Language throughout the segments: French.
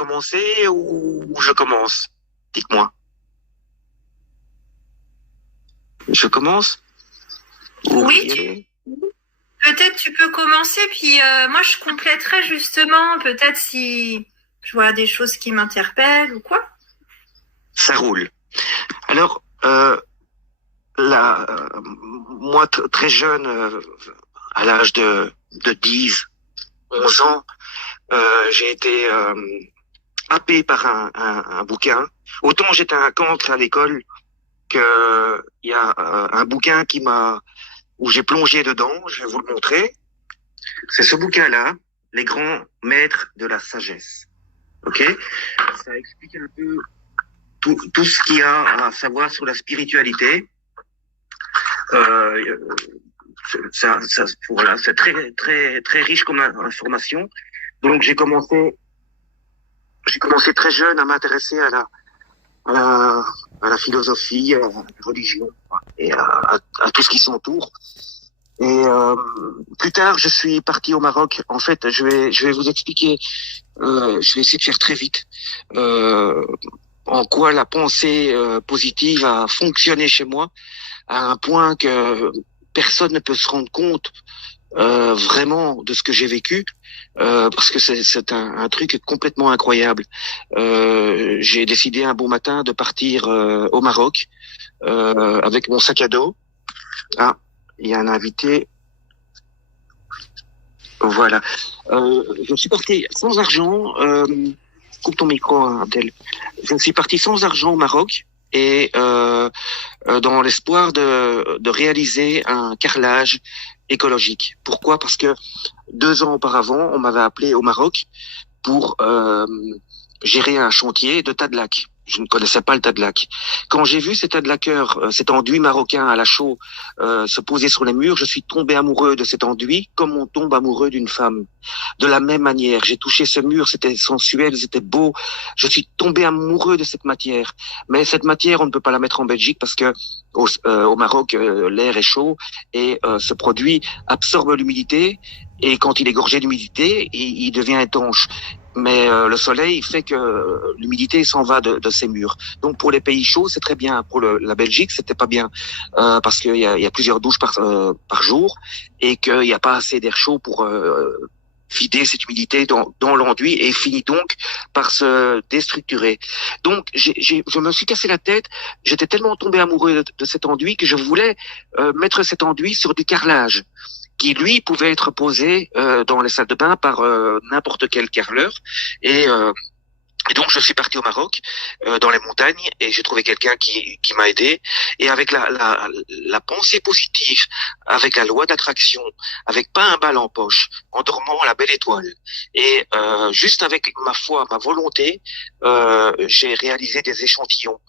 commencer ou je commence? Dites-moi. Je commence? Ou vous Oui, y allez? peut-être tu peux commencer, puis moi je compléterai justement, peut-être si je vois des choses qui m'interpellent ou quoi. Ça roule. Alors, moi, très jeune, à l'âge de 10, 11 ans, j'ai été happé par un bouquin. Autant j'étais un cancre à l'école que il y a un bouquin où j'ai plongé dedans. Je vais vous le montrer. C'est ce bouquin-là, Les grands maîtres de la sagesse. Ok? Ça explique un peu tout ce qu'il y a à savoir sur la spiritualité. Euh, voilà, c'est très très très riche comme information. Donc j'ai commencé très jeune à m'intéresser à la, à la philosophie, à la religion et à tout ce qui s'entoure. Et plus tard, je suis parti au Maroc. En fait, je vais vous expliquer. Je vais essayer de faire très vite. En quoi la pensée positive a fonctionné chez moi à un point que personne ne peut se rendre compte vraiment de ce que j'ai vécu, parce que c'est un truc complètement incroyable. J'ai décidé un bon matin de partir au Maroc avec mon sac à dos. Ah, il y a un invité. Voilà. Je suis parti sans argent. Coupe ton micro, hein, Abdel. Je suis parti sans argent au Maroc et dans l'espoir de réaliser un carrelage écologique. Pourquoi? Parce que 2 ans auparavant, on m'avait appelé au Maroc pour gérer un chantier de tas de lacs. Je ne connaissais pas le tas de lacs. Quand j'ai vu ces tas de laqueurs, cet enduit marocain à la chaux se poser sur les murs, je suis tombé amoureux de cet enduit comme on tombe amoureux d'une femme. De la même manière, j'ai touché ce mur, c'était sensuel, c'était beau. Je suis tombé amoureux de cette matière. Mais cette matière, on ne peut pas la mettre en Belgique parce que au Maroc, l'air est chaud et ce produit absorbe l'humidité. Et quand il est gorgé d'humidité, il devient étanche. Mais le soleil fait que l'humidité s'en va de ces murs. Donc pour les pays chauds, c'est très bien. Pour la Belgique, c'était pas bien parce qu'il y a plusieurs douches par jour et qu'il n'y a pas assez d'air chaud pour vider cette humidité dans l'enduit et finit donc par se déstructurer. Donc je me suis cassé la tête. J'étais tellement tombé amoureux de cet enduit que je voulais mettre cet enduit sur du carrelage qui lui pouvait être posé dans les salles de bain par n'importe quel carreleur. Et, euh, et donc je suis parti au Maroc, dans les montagnes, et j'ai trouvé quelqu'un qui m'a aidé. Et avec la pensée positive, avec la loi d'attraction, avec pas un bal en poche, en dormant à la belle étoile, et juste avec ma foi, ma volonté, j'ai réalisé des échantillons,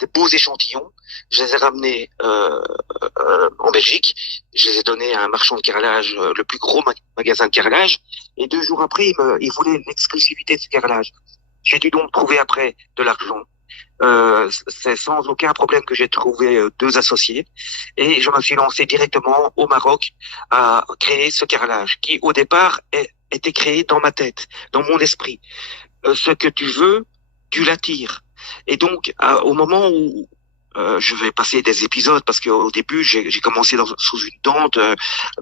des beaux échantillons. Je les ai ramenés en Belgique. Je les ai donnés à un marchand de carrelage, le plus gros magasin de carrelage. Et 2 jours après, il voulait l'exclusivité de ce carrelage. J'ai dû donc trouver après de l'argent. C'est sans aucun problème que j'ai trouvé 2 associés. Et je me suis lancé directement au Maroc à créer ce carrelage qui, au départ, était créé dans ma tête, dans mon esprit. Ce que tu veux, tu l'attires. Et donc, au moment où je vais passer des épisodes parce qu'au début j'ai commencé sous une tente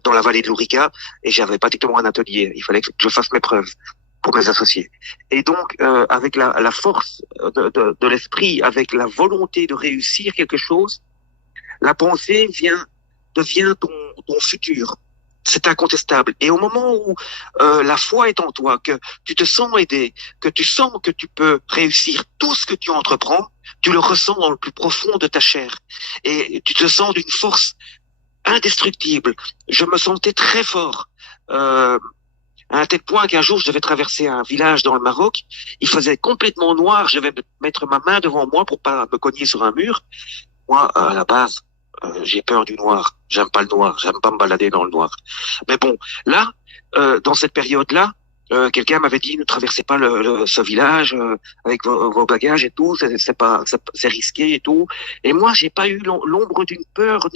dans la vallée de l'Ourika et j'avais pas directement un atelier. Il fallait que je fasse mes preuves pour mes associés. Et donc avec la force de l'esprit, avec la volonté de réussir quelque chose, la pensée devient ton futur. C'est incontestable. Et au moment où la foi est en toi, que tu te sens aidé, que tu sens que tu peux réussir tout ce que tu entreprends, tu le ressens dans le plus profond de ta chair. Et tu te sens d'une force indestructible. Je me sentais très fort. À un tel point qu'un jour, je devais traverser un village dans le Maroc. Il faisait complètement noir. Je devais mettre ma main devant moi pour pas me cogner sur un mur. Moi, à la base, j'ai peur du noir. J'aime pas le noir. J'aime pas me balader dans le noir. Mais bon, là, dans cette période-là, quelqu'un m'avait dit ne traversez pas ce village avec vos bagages et tout. C'est risqué et tout. Et moi, j'ai pas eu l'ombre d'une peur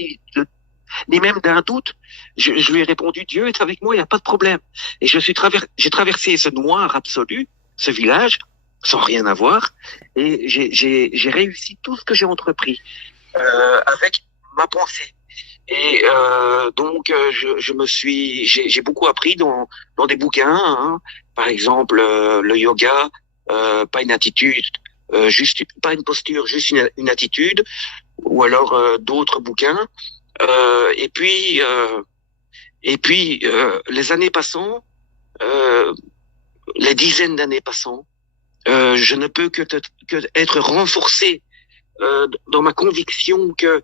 ni même d'un doute. Je lui ai répondu Dieu est avec moi, il n'y a pas de problème. Et j'ai traversé ce noir absolu, ce village. sans rien avoir, et j'ai réussi tout ce que j'ai entrepris avec ma pensée. Et donc j'ai beaucoup appris dans des bouquins, hein. Par exemple le yoga, pas une attitude, juste pas une posture, juste une attitude, ou alors d'autres bouquins. Les années passant, les dizaines d'années passant, je ne peux que être renforcé dans ma conviction que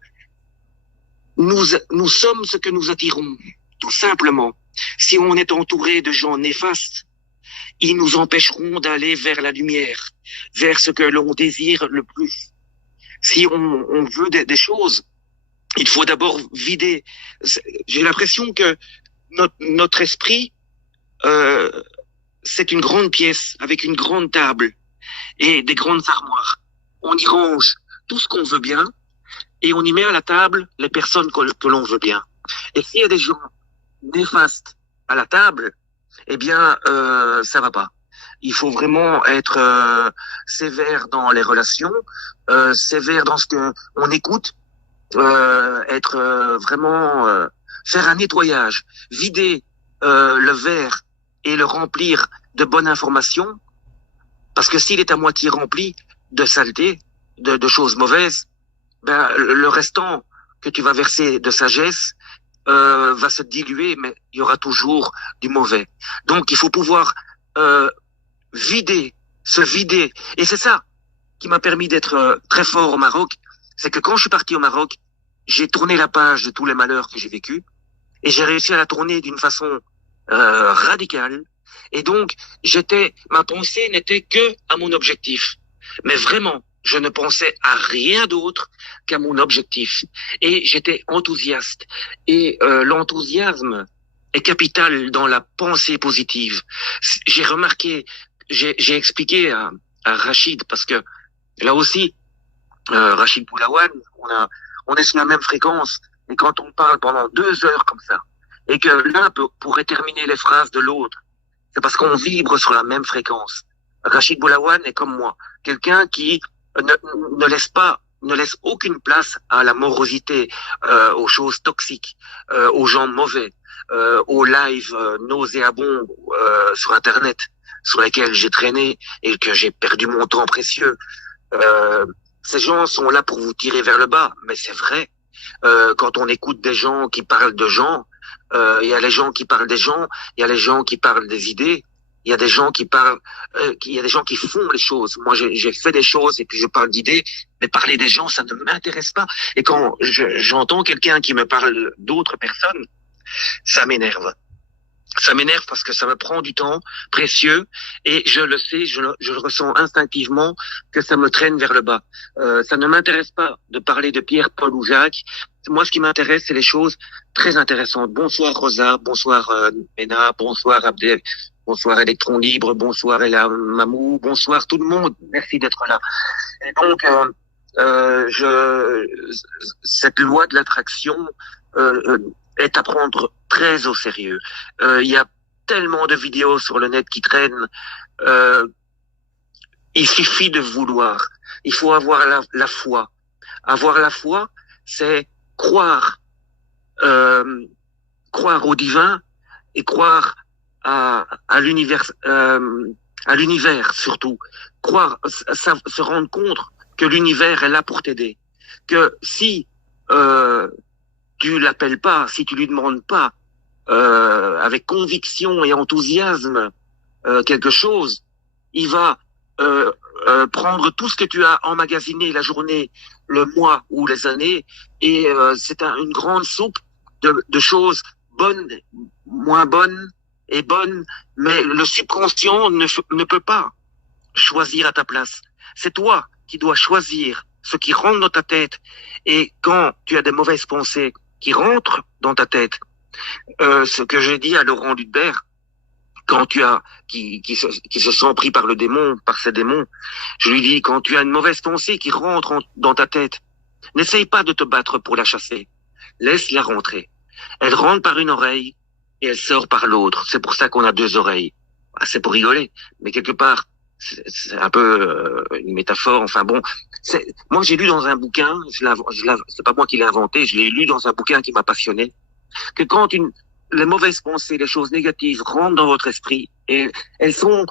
nous sommes ce que nous attirons, tout simplement. Si on est entouré de gens néfastes, ils nous empêcheront d'aller vers la lumière, vers ce que l'on désire le plus. Si on veut des choses, il faut d'abord vider. J'ai l'impression que notre esprit, c'est une grande pièce avec une grande table et des grandes armoires. On y range tout ce qu'on veut bien et on y met à la table les personnes que l'on veut bien. Et s'il y a des gens néfastes à la table, eh bien, ça va pas. Il faut vraiment être sévère dans les relations, sévère dans ce que on écoute, être vraiment faire un nettoyage, vider le verre et le remplir de bonnes informations, parce que s'il est à moitié rempli de saleté, de choses mauvaises, ben le restant que tu vas verser de sagesse va se diluer, mais il y aura toujours du mauvais. Donc il faut pouvoir se vider. Et c'est ça qui m'a permis d'être très fort au Maroc, c'est que quand je suis parti au Maroc, j'ai tourné la page de tous les malheurs que j'ai vécus, et j'ai réussi à la tourner d'une façon radicale. Et donc, ma pensée n'était que à mon objectif. Mais vraiment, je ne pensais à rien d'autre qu'à mon objectif. Et j'étais enthousiaste. Et l'enthousiasme est capital dans la pensée positive. J'ai remarqué, j'ai expliqué à Rachid, parce que là aussi, Rachid Boulaouane, on est sur la même fréquence. Et quand on parle pendant 2 heures comme ça, et que l'un pourrait terminer les phrases de l'autre, c'est parce qu'on vibre sur la même fréquence. Rachid Boulaouane est comme moi, quelqu'un qui ne laisse aucune place à la morosité, aux choses toxiques, aux gens mauvais, aux lives nauséabonds sur Internet, sur lesquels j'ai traîné et que j'ai perdu mon temps précieux. Ces gens sont là pour vous tirer vers le bas, mais c'est vrai. Quand on écoute des gens qui parlent de gens, il y a les gens qui parlent des gens, il y a les gens qui parlent des idées, il y a des gens qui parlent, il y a des gens qui font les choses. Moi, j'ai fait des choses et puis je parle d'idées, mais parler des gens, ça ne m'intéresse pas. Et quand j'entends quelqu'un qui me parle d'autres personnes, ça m'énerve. Ça m'énerve parce que ça me prend du temps précieux et je le sais, je le ressens instinctivement que ça me traîne vers le bas. Ça ne m'intéresse pas de parler de Pierre, Paul ou Jacques. Moi, ce qui m'intéresse, c'est les choses très intéressantes. Bonsoir Rosa, bonsoir Mena, bonsoir Abdel, bonsoir Electron Libre, bonsoir Ella Mamou, bonsoir tout le monde. Merci d'être là. Et donc, cette loi de l'attraction est à prendre très au sérieux. Il y a tellement de vidéos sur le net qui traînent. Il suffit de vouloir. Il faut avoir la foi. Avoir la foi, c'est croire au divin et croire à l'univers, surtout. Croire, se rendre compte que l'univers est là pour t'aider. Que si tu l'appelles pas, si tu lui demandes pas avec conviction et enthousiasme quelque chose, il va prendre tout ce que tu as emmagasiné la journée, le mois ou les années, et c'est une grande soupe de choses bonnes, moins bonnes et bonnes, mais le subconscient ne peut pas choisir à ta place. C'est toi qui dois choisir ce qui rentre dans ta tête, et quand tu as des mauvaises pensées qui rentrent dans ta tête, ce que j'ai dit à Laurent Ludbert, quand tu as qui se sent pris par le démon, par ces démons, je lui dis, quand tu as une mauvaise pensée qui rentre dans ta tête, n'essaye pas de te battre pour la chasser, laisse-la rentrer. Elle rentre par une oreille et elle sort par l'autre. C'est pour ça qu'on a 2 oreilles. C'est pour rigoler, mais quelque part c'est un peu une métaphore. Enfin bon, moi j'ai lu dans un bouquin, c'est pas moi qui l'ai inventé, je l'ai lu dans un bouquin qui m'a passionné, que quand les mauvaises pensées, les choses négatives rentrent dans votre esprit, et elles sont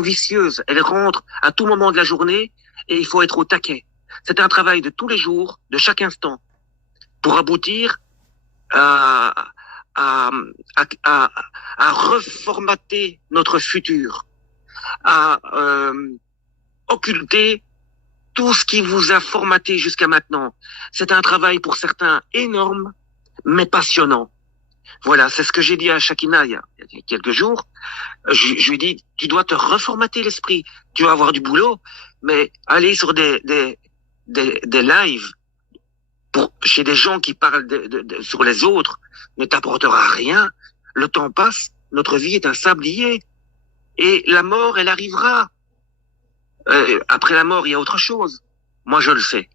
vicieuses, elles rentrent à tout moment de la journée, et il faut être au taquet. C'est un travail de tous les jours, de chaque instant, pour aboutir à reformater notre futur, à occulter tout ce qui vous a formaté jusqu'à maintenant. C'est un travail pour certains énorme, mais passionnant. Voilà, c'est ce que j'ai dit à Shakina il y a quelques jours. Je lui ai dit, tu dois te reformater l'esprit. Tu vas avoir du boulot, mais aller sur des lives chez des gens qui parlent sur les autres ne t'apportera rien. Le temps passe, notre vie est un sablier. Et la mort, elle arrivera. Après la mort, il y a autre chose. Moi, je le sais.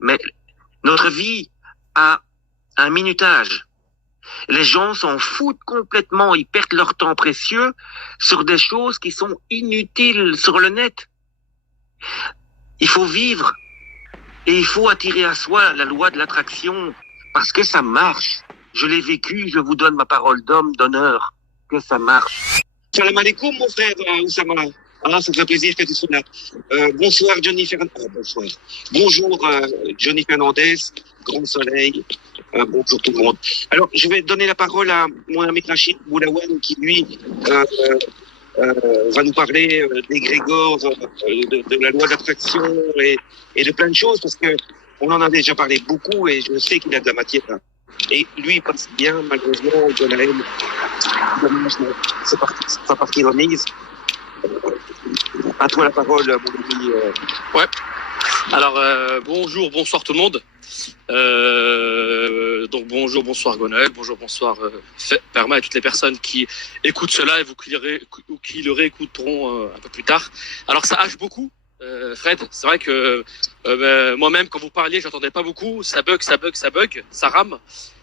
Mais notre vie a un minutage. Les gens s'en foutent complètement. Ils perdent leur temps précieux sur des choses qui sont inutiles sur le net. Il faut vivre. Et il faut attirer à soi la loi de l'attraction. Parce que ça marche. Je l'ai vécu, je vous donne ma parole d'homme, d'honneur, que ça marche. Salam alaikum, mon frère Oussama. Ah, ça fait plaisir que tu sois là. Bonsoir, Johnny Fernandez. Bonsoir. Bonjour, Johnny Fernandez, Grand Soleil. Bonjour tout le monde. Alors, je vais donner la parole à mon ami Rachid Boulawan qui, lui, va nous parler des Grégores, de la loi d'attraction et de plein de choses, parce que on en a déjà parlé beaucoup et je sais qu'il a de la matière. Et lui, il passe bien, malheureusement, de la haine. Dommage, c'est parti remise. À toi la parole, mon ami. Ouais. Alors, bonjour, bonsoir tout le monde. Donc, bonjour, bonsoir Gonel, bonjour, bonsoir Perma et toutes les personnes qui écoutent ce live ou qui le réécouteront un peu plus tard. Alors, ça hache beaucoup. Fred, c'est vrai que moi-même, quand vous parliez, j'entendais pas beaucoup. Ça bug, ça rame.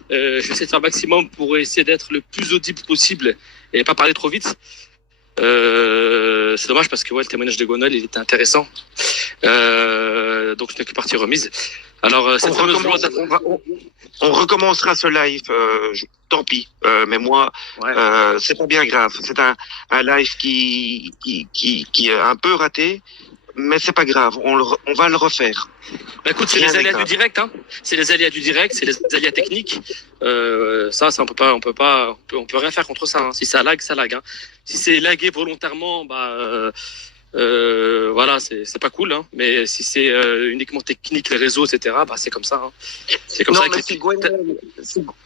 Je vais essayer de faire le maximum pour essayer d'être le plus audible possible et pas parler trop vite. C'est dommage parce que le témoignage de Gonel, il était intéressant. Donc ce n'est que partie remise. Alors cette fameuse loi on recommencera ce live. Tant pis. Mais moi, c'est pas bien grave. C'est un live qui est un peu raté. Mais c'est pas grave, on va le refaire. Bah écoute, c'est les aléas du direct, hein. C'est les aléas du direct, c'est les aléas techniques. Ça on peut rien faire contre ça. Hein. Si ça lag, ça lag. Hein. Si c'est lagué volontairement, voilà, c'est pas cool. Hein. Mais si c'est uniquement technique, les réseaux, etc., c'est comme ça. Hein. C'est comme non, ça. Mais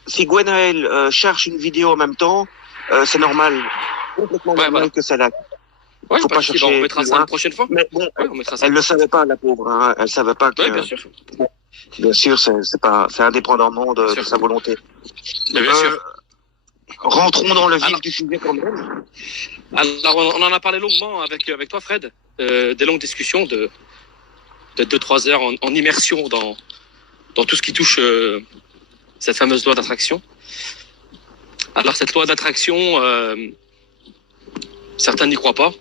si Gwenaël cherche une vidéo en même temps, c'est normal, complètement normal que ça lag. Ouais, faut pas chercher. On mettra ça une prochaine fois. Mais bon, elle le savait pas, la pauvre. Hein. Elle savait pas que. Ouais, bien sûr. Bien sûr, c'est indépendamment de sa volonté. Bien sûr. Rentrons dans le vif du sujet quand même. Alors, on en a parlé longuement avec toi, Fred. Des longues discussions de 2-3 heures en immersion dans tout ce qui touche cette fameuse loi d'attraction. Alors, cette loi d'attraction, certains n'y croient pas.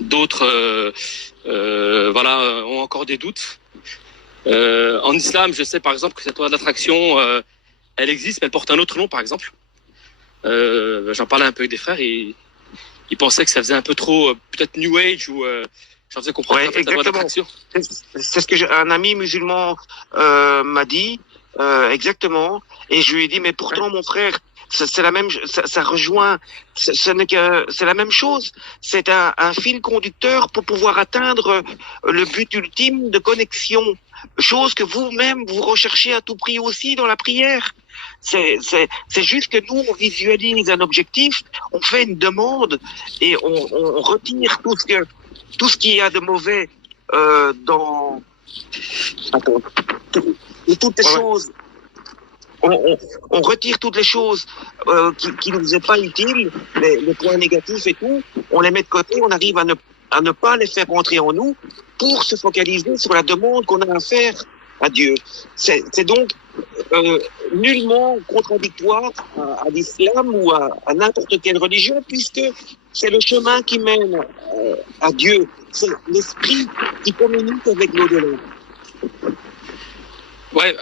D'autres ont encore des doutes. En islam, je sais par exemple que cette loi d'attraction, elle existe, mais elle porte un autre nom, par exemple. J'en parlais un peu avec des frères et ils pensaient que ça faisait un peu trop, peut-être New Age ou j'en faisais comprendre la loi d'attraction. C'est ce que un ami musulman m'a dit, exactement. Et je lui ai dit, mais pourtant, mon frère, c'est la même, ça rejoint, c'est la même chose. C'est un fil conducteur pour pouvoir atteindre le but ultime de connexion. Chose que vous-même, vous recherchez à tout prix aussi dans la prière. C'est juste que nous, on visualise un objectif, on fait une demande et on retire tout ce qu'il y a de mauvais, dans, et toutes les choses. On retire toutes les choses qui ne nous est pas utiles, les points négatifs et tout, on les met de côté, on arrive à ne pas les faire rentrer en nous pour se focaliser sur la demande qu'on a à faire à Dieu. C'est donc nullement contradictoire à l'islam ou à n'importe quelle religion, puisque c'est le chemin qui mène à Dieu. C'est l'esprit qui communique avec l'au-delà. Ouais,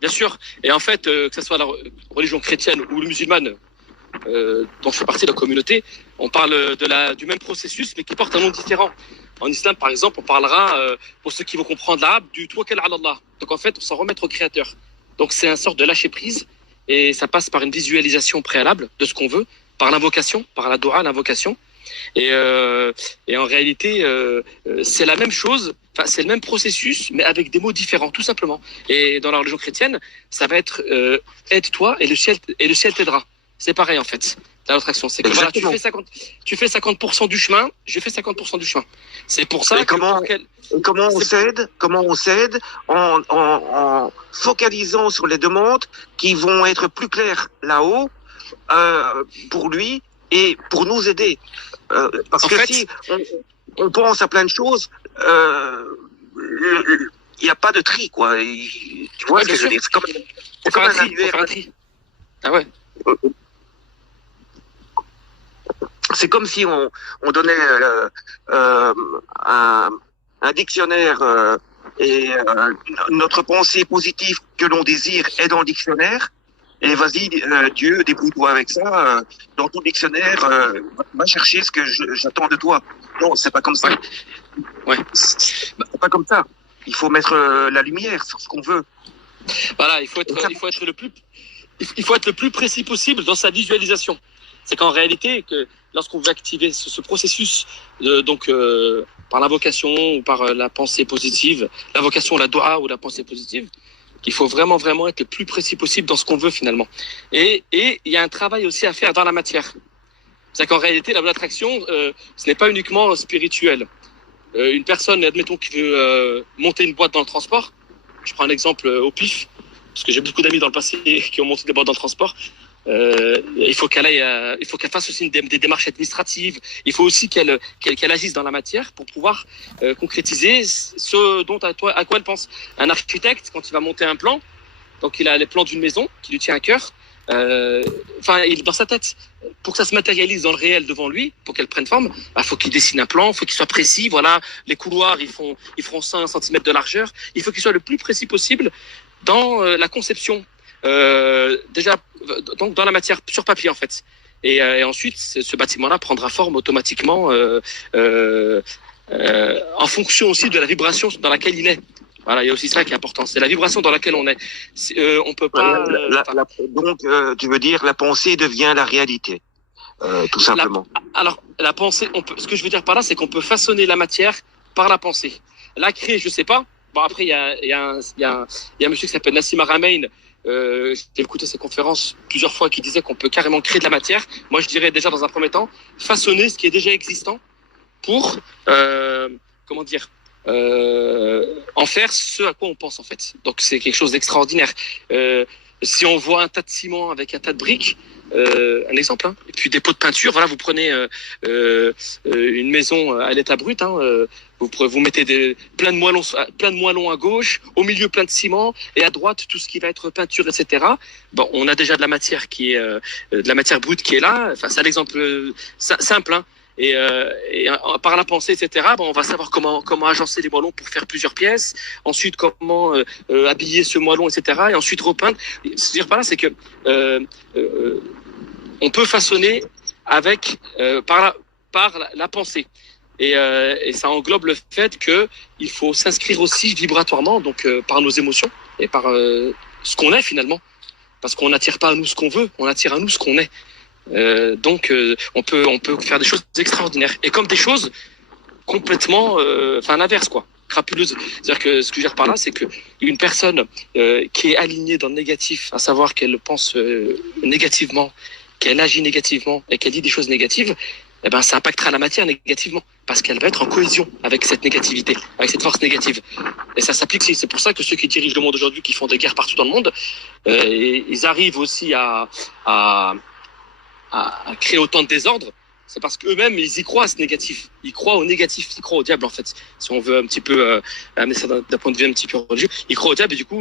bien sûr. Et en fait, que ce soit la religion chrétienne ou musulmane, dont je fais partie de la communauté, on parle du même processus, mais qui porte un nom différent. En islam, par exemple, on parlera, pour ceux qui vont comprendre l'arabe, du tawakkal ala Allah. Donc en fait, on s'en remettre au Créateur. Donc c'est une sorte de lâcher prise, et ça passe par une visualisation préalable de ce qu'on veut, par l'invocation, par la doua, l'invocation. Et en réalité, c'est la même chose, enfin c'est le même processus, mais avec des mots différents, tout simplement. Et dans la religion chrétienne, ça va être aide-toi et le ciel t'aidera. C'est pareil en fait. La autre action, c'est que voilà, tu fais 50% du chemin, je fais 50% du chemin. C'est pour ça. Et comment on s'aide en focalisant sur les demandes qui vont être plus claires là-haut pour lui et pour nous aider. Parce que si on pense à plein de choses, il n'y a pas de tri, quoi. Tu vois ce que je veux dire? C'est comme un tri. Ah ouais. C'est comme si on donnait un dictionnaire et notre pensée positive que l'on désire est dans le dictionnaire. Et vas-y, Dieu, débrouille-toi avec ça. Dans ton dictionnaire, va chercher ce que j'attends de toi. Non, c'est pas comme ça. Ouais. C'est pas comme ça. Il faut mettre la lumière sur ce qu'on veut. Voilà, il faut être le plus précis possible dans sa visualisation. C'est qu'en réalité, que lorsqu'on veut activer ce processus, par l'invocation ou par la pensée positive, l'invocation, la doua ou la pensée positive, il faut vraiment être le plus précis possible dans ce qu'on veut finalement. Et il y a un travail aussi à faire dans la matière. C'est qu'en réalité, la loi d'attraction, ce n'est pas uniquement spirituel. Une personne, admettons, qui veut monter une boîte dans le transport, je prends un exemple au pif, parce que j'ai beaucoup d'amis dans le passé qui ont monté des boîtes dans le transport. Il faut qu'elle fasse aussi des démarches administratives. Il faut aussi qu'elle agisse dans la matière pour pouvoir concrétiser ce dont à quoi elle pense. Un architecte, quand il va monter un plan, donc il a les plans d'une maison qui lui tient à cœur. Il dans sa tête, pour que ça se matérialise dans le réel devant lui, pour qu'elle prenne forme, faut qu'il dessine un plan, faut qu'il soit précis. Voilà, les couloirs ils feront 5 cm de largeur. Il faut qu'il soit le plus précis possible dans la conception. Déjà donc dans la matière sur papier en fait, et ensuite ce bâtiment-là prendra forme automatiquement en fonction aussi de la vibration dans laquelle il est. Voilà, il y a aussi ça qui est important, c'est la vibration dans laquelle on est. On peut pas. Donc tu veux dire la pensée devient la réalité, tout simplement. Alors la pensée, ce que je veux dire par là, c'est qu'on peut façonner la matière par la pensée. La créer, je sais pas. Bon après il y a un monsieur qui s'appelle Nassim Haramein. J'ai écouté ses conférences plusieurs fois qui disait qu'on peut carrément créer de la matière. Moi, je dirais déjà dans un premier temps, façonner ce qui est déjà existant pour, en faire ce à quoi on pense en fait. Donc c'est quelque chose d'extraordinaire. Si on voit un tas de ciment avec un tas de briques, un exemple, et puis des pots de peinture. Voilà, vous prenez une maison à l'état brut. Vous mettez plein de moellons à gauche, au milieu plein de ciment, et à droite tout ce qui va être peinture, etc. Bon, on a déjà de la matière qui est de la matière brute qui est là. Enfin, c'est un exemple simple. Et par la pensée, etc. On va savoir comment agencer les moellons pour faire plusieurs pièces. Ensuite, comment habiller ce moellon, etc. Et ensuite repeindre. Ce que je veux dire par là, c'est que on peut façonner avec par la pensée. Et ça englobe le fait que il faut s'inscrire aussi vibratoirement, donc par nos émotions et par ce qu'on est finalement, parce qu'on n'attire pas à nous ce qu'on veut, on attire à nous ce qu'on est. Donc on peut faire des choses extraordinaires et comme des choses complètement l'inverse quoi, crapuleuses. C'est-à-dire que ce que je veux dire par là, c'est que une personne qui est alignée dans le négatif, à savoir qu'elle pense négativement, qu'elle agit négativement et qu'elle dit des choses négatives, ça impactera la matière négativement parce qu'elle va être en cohésion avec cette négativité, avec cette force négative. Et ça s'applique. C'est pour ça que ceux qui dirigent le monde aujourd'hui, qui font des guerres partout dans le monde, ils arrivent aussi à créer autant de désordre c'est parce qu'eux-mêmes, ils y croient à ce négatif. Ils croient au négatif, ils croient au diable, en fait. Si on veut un petit peu amener ça d'un point de vue un petit peu religieux, ils croient au diable et du coup,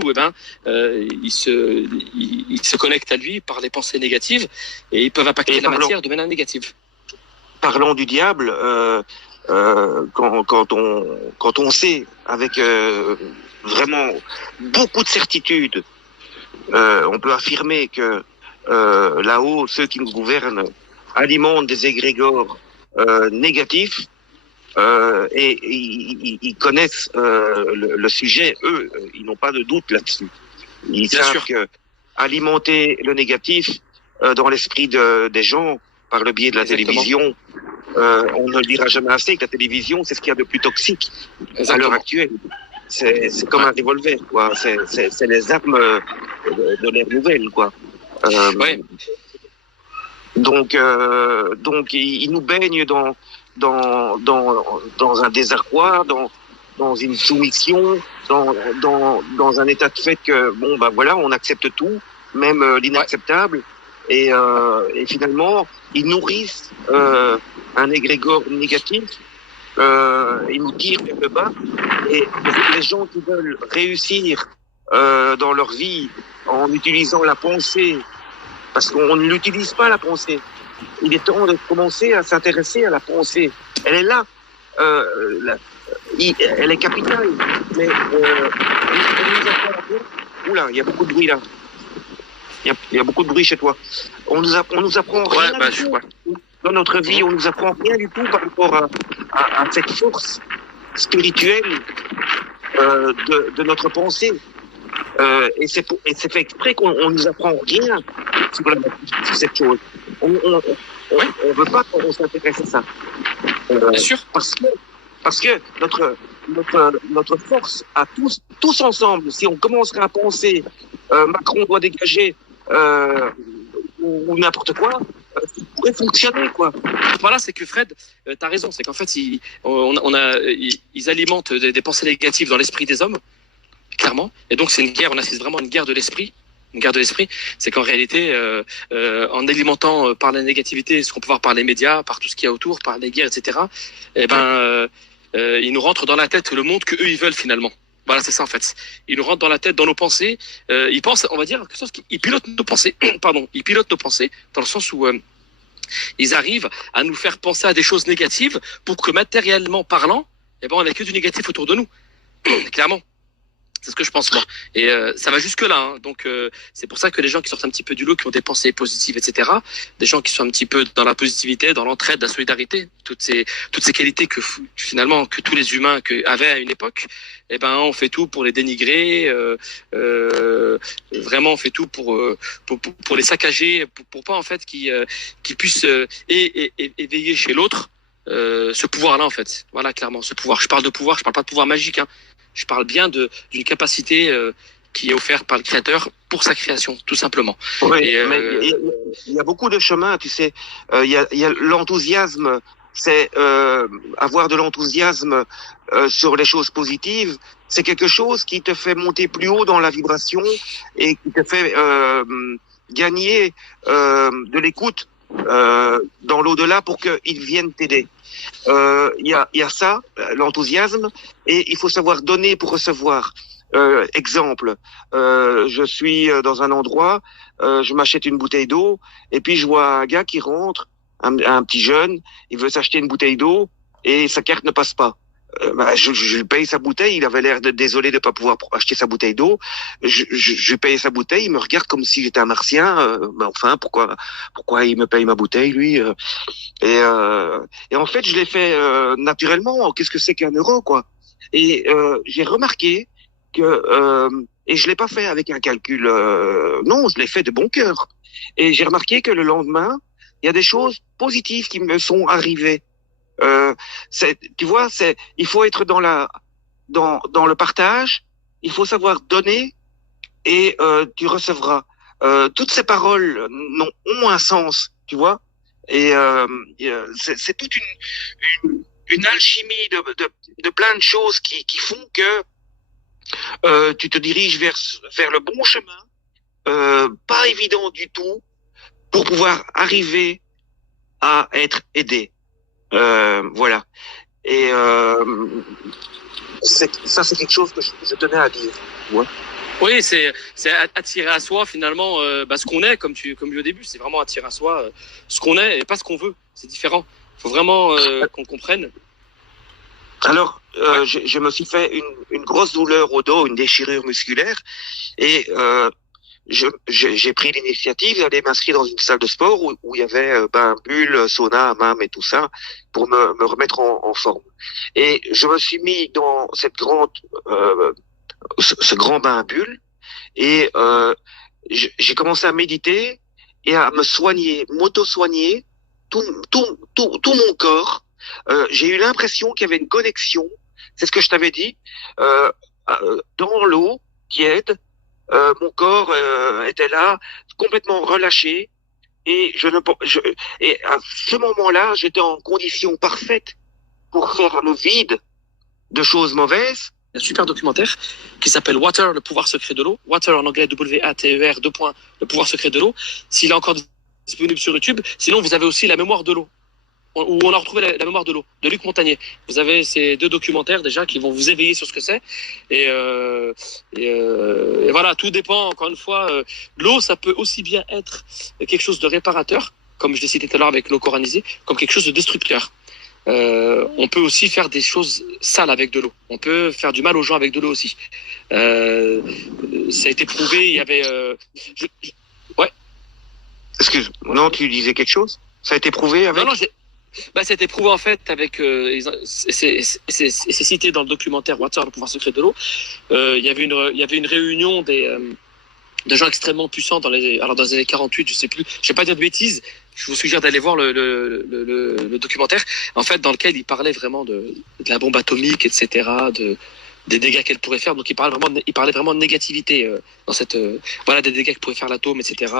ils se connectent à lui par les pensées négatives et ils peuvent impacter la matière de manière négative. Parlons du diable, quand on sait avec vraiment beaucoup de certitude, on peut affirmer que là-haut, ceux qui nous gouvernent alimentent des égrégores négatifs et ils connaissent le sujet. Eux, ils n'ont pas de doute là-dessus. Ils savent que alimenter le négatif dans l'esprit des gens par le biais de la télévision, on ne le dira jamais assez que la télévision, c'est ce qu'il y a de plus toxique à l'heure actuelle. C'est comme un revolver, quoi. C'est les armes de l'ère nouvelle, quoi. Donc, ils nous baignent dans un désarroi, dans une soumission, dans un état de fait que bon, bah voilà, on accepte tout, même l'inacceptable, et finalement, ils nourrissent un égrégore négatif. Ils nous tirent vers le bas, et les gens qui veulent réussir dans leur vie en utilisant la pensée, parce qu'on ne l'utilise pas la pensée. Il est temps de commencer à s'intéresser à la pensée. Elle est là, elle est capitale, mais on nous apprend rien. Oula, il y a beaucoup de bruit là. Il y a beaucoup de bruit chez toi. On nous apprend rien du tout. Dans notre vie, on nous apprend rien du tout par rapport à cette force spirituelle de notre pensée. Et c'est fait exprès qu'on nous apprend rien sur cette chose. On veut pas qu'on s'intéresse à ça. Bien sûr. Parce que notre force à tous ensemble, si on commencerait à penser Macron doit dégager ou n'importe quoi, ça pourrait fonctionner, quoi. Voilà, c'est que Fred, t'as raison, c'est qu'en fait, ils alimentent des pensées négatives dans l'esprit des hommes, clairement. Et donc, c'est une guerre, on assiste vraiment à une guerre de l'esprit. Une guerre de l'esprit, c'est qu'en réalité, en alimentant par la négativité, ce qu'on peut voir par les médias, par tout ce qu'il y a autour, par les guerres, etc., ils nous rentrent dans la tête le monde que eux ils veulent finalement. Voilà, c'est ça en fait. Ils nous rentrent dans la tête, dans nos pensées. Ils pensent, on va dire, quelque chose qu'ils pilotent nos pensées. Pardon, ils pilotent nos pensées dans le sens où ils arrivent à nous faire penser à des choses négatives pour que matériellement parlant, on n'ait que du négatif autour de nous. Clairement. C'est ce que je pense moi. Et ça va jusque là. Hein. Donc c'est pour ça que les gens qui sortent un petit peu du lot, qui ont des pensées positives, etc., des gens qui sont un petit peu dans la positivité, dans l'entraide, la solidarité, toutes ces qualités que finalement que tous les humains avaient à une époque, on fait tout pour les dénigrer. Vraiment, on fait tout pour les saccager, pour pas en fait qu'ils puissent éveiller chez l'autre ce pouvoir-là en fait. Voilà, clairement, ce pouvoir. Je parle de pouvoir, je parle pas de pouvoir magique. Hein. Je parle bien d'une capacité qui est offerte par le Créateur pour sa création, tout simplement. Oui, mais il y a beaucoup de chemins, tu sais. Il y a l'enthousiasme, c'est avoir de l'enthousiasme sur les choses positives. C'est quelque chose qui te fait monter plus haut dans la vibration et qui te fait gagner de l'écoute dans l'au-delà pour qu'ils viennent t'aider. Il y a ça, l'enthousiasme, et il faut savoir donner pour recevoir. Exemple, je suis dans un endroit, je m'achète une bouteille d'eau, et puis je vois un gars qui rentre, un petit jeune, il veut s'acheter une bouteille d'eau, et sa carte ne passe pas. Je lui paye sa bouteille, il avait l'air désolé de pas pouvoir acheter sa bouteille d'eau. Je lui paye sa bouteille, il me regarde comme si j'étais un martien. Enfin, pourquoi il me paye ma bouteille, lui et en fait, je l'ai fait naturellement. Qu'est-ce que c'est qu'1 euro, quoi? Et j'ai remarqué que et je l'ai pas fait avec un calcul. Non, je l'ai fait de bon cœur. Et j'ai remarqué que le lendemain, il y a des choses positives qui me sont arrivées. Tu vois, il faut être dans le partage, il faut savoir donner et tu recevras. Toutes ces paroles ont un sens, tu vois, et c'est toute une alchimie de plein de choses qui font que tu te diriges vers le bon chemin, pas évident du tout, pour pouvoir arriver à être aidé. Voilà. Et ça, c'est quelque chose que je tenais à dire. Ouais. Oui, c'est attirer à soi finalement ce qu'on est, comme dit au début, c'est vraiment attirer à soi ce qu'on est et pas ce qu'on veut. C'est différent. Il faut vraiment qu'on comprenne. Alors, je me suis fait une grosse douleur au dos, une déchirure musculaire, et j'ai pris l'initiative d'aller m'inscrire dans une salle de sport où il y avait bulle, sauna, hammam et tout ça pour me remettre en forme. Et je me suis mis dans cette ce grand bain bulle et j'ai commencé à méditer et à me soigner, m'auto-soigner tout mon corps. J'ai eu l'impression qu'il y avait une connexion, c'est ce que je t'avais dit, dans l'eau tiède. Mon corps était là, complètement relâché, et et à ce moment-là, j'étais en condition parfaite pour faire le vide de choses mauvaises. Un super documentaire qui s'appelle Water, le pouvoir secret de l'eau. Water en anglais, W-A-T-E-R, le pouvoir secret de l'eau. S'il est encore disponible sur YouTube. Sinon, vous avez aussi La mémoire de l'eau, où on a retrouvé la mémoire de l'eau, de Luc Montagnier. Vous avez ces deux documentaires déjà qui vont vous éveiller sur ce que c'est. Et voilà, tout dépend, encore une fois. L'eau, ça peut aussi bien être quelque chose de réparateur, comme je l'ai cité tout à l'heure avec l'eau coranisée, comme quelque chose de destructeur. On peut aussi faire des choses sales avec de l'eau. On peut faire du mal aux gens avec de l'eau aussi. Ça a été prouvé, il y avait... Ouais. Excuse, non, tu disais quelque chose? Ça a été prouvé avec... Non, ça a été prouvé en fait avec... c'est cité dans le documentaire Water, le pouvoir secret de l'eau. Il y avait une réunion de gens extrêmement puissants dans les années 48, je sais plus, je vais pas dire de bêtises, je vous suggère d'aller voir le documentaire, en fait, dans lequel il parlait vraiment de la bombe atomique, etc., des dégâts qu'elle pourrait faire. Donc il parlait vraiment de négativité dans cette des dégâts que pourrait faire l'atome, etc.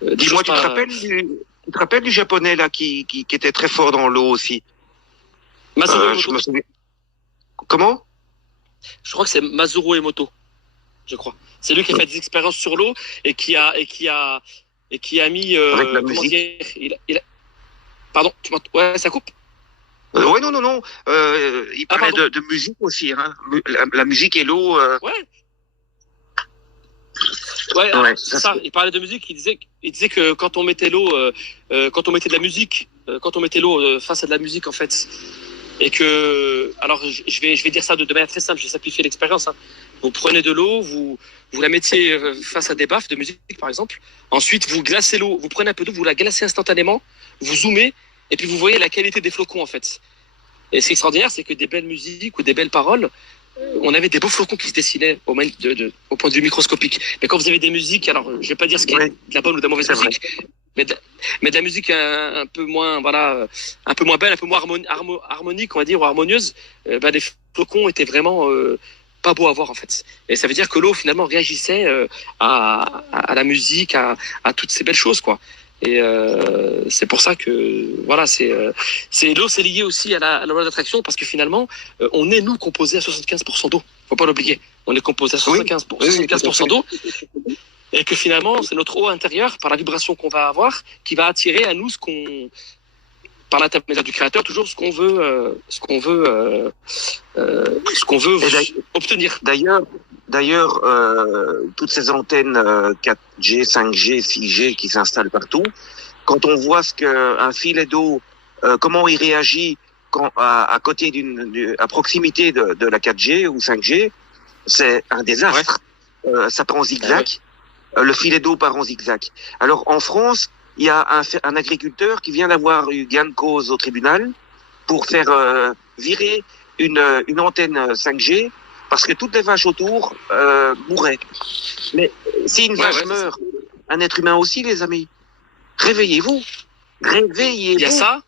Dis-moi, tu te rappelles du japonais là qui était très fort dans l'eau aussi? Masaru je me Emoto. souviens. Comment? Je crois que c'est Masaru Emoto, je crois. C'est lui qui a fait des expériences sur l'eau et qui a mis Avec la comment musique. dire, pardon, ouais, ça coupe. Ouais, non. Il parlait pardon. de musique aussi, hein. La musique et l'eau. Ouais, alors, Ouais, c'est ça. Il parlait de musique. Il disait que quand on mettait l'eau, quand on mettait de la musique, quand on mettait l'eau face à de la musique, en fait, et que, alors, je vais dire ça de manière très simple. J'ai simplifié l'expérience. Hein. Vous prenez de l'eau, vous la mettiez face à des baffes de musique, par exemple. Ensuite, vous glacez l'eau. Vous prenez un peu d'eau, vous la glacez instantanément. Vous zoomez et puis vous voyez la qualité des flocons, en fait. Et ce qui est extraordinaire, c'est que des belles musiques ou des belles paroles, on avait des beaux flocons qui se dessinaient au point de vue microscopique. Mais quand vous avez des musiques, alors je vais pas dire ce qui est de la bonne ou de la mauvaise musique, mais de la musique un peu moins belle, un peu moins harmonique, on va dire, ou harmonieuse, les flocons étaient vraiment pas beaux à voir en fait. Et ça veut dire que l'eau finalement réagissait à la musique, à toutes ces belles choses quoi. Et c'est pour ça que voilà, l'eau, c'est lié aussi à la loi d'attraction parce que finalement, on est nous composé à 75% d'eau. Faut pas l'oublier. On est composé à 75% d'eau et que finalement, c'est notre eau intérieure par la vibration qu'on va avoir qui va attirer à nous par l'intermédiaire du créateur toujours ce qu'on veut obtenir. D'ailleurs, toutes ces antennes 4G, 5G, 6G qui s'installent partout, quand on voit un filet d'eau, comment il réagit à côté à proximité de la 4G ou 5G, c'est un désastre. Ouais. Ça part en zigzag. Le filet d'eau part en zigzag. Alors en France, il y a un agriculteur qui vient d'avoir eu gain de cause au tribunal pour faire virer une antenne 5G parce que toutes les vaches autour mourraient. Mais si une vache meurt, un être humain aussi, les amis. Réveillez-vous. Réveillez-vous. Il y a ça.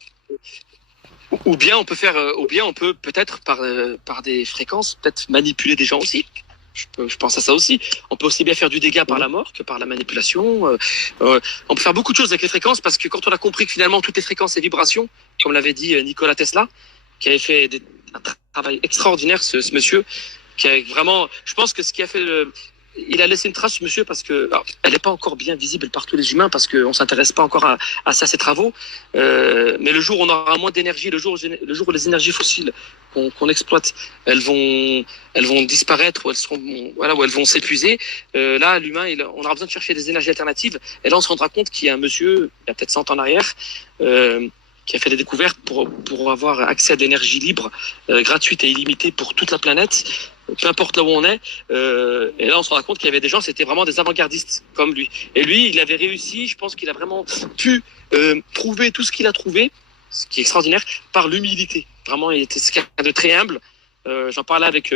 Ou bien on peut peut-être par des fréquences peut-être manipuler des gens aussi. Je pense à ça aussi. On peut aussi bien faire du dégât par la mort que par la manipulation. On peut faire beaucoup de choses avec les fréquences parce que quand on a compris que finalement toutes les fréquences et vibrations, comme l'avait dit Nikola Tesla, qui avait fait un travail extraordinaire, ce monsieur, qui a vraiment, je pense que ce qui a fait il a laissé une trace, ce monsieur, parce que alors, elle n'est pas encore bien visible par tous les humains, parce qu'on ne s'intéresse pas encore à ça, à ces travaux. Mais le jour où on aura moins d'énergie, le jour où les énergies fossiles qu'on exploite, elles vont disparaître, ou où elles vont s'épuiser. Là, l'humain, on aura besoin de chercher des énergies alternatives. Et là, on se rendra compte qu'il y a un monsieur, il y a peut-être 100 ans en arrière, qui a fait des découvertes pour avoir accès à d'énergie libre, gratuite et illimitée pour toute la planète, peu importe là où on est. Et là, on se rend compte qu'il y avait des gens, c'était vraiment des avant-gardistes comme lui. Et lui, il avait réussi, je pense qu'il a vraiment pu prouver tout ce qu'il a trouvé, ce qui est extraordinaire, par l'humilité. Vraiment, il était quelqu'un de très humble. J'en parlais avec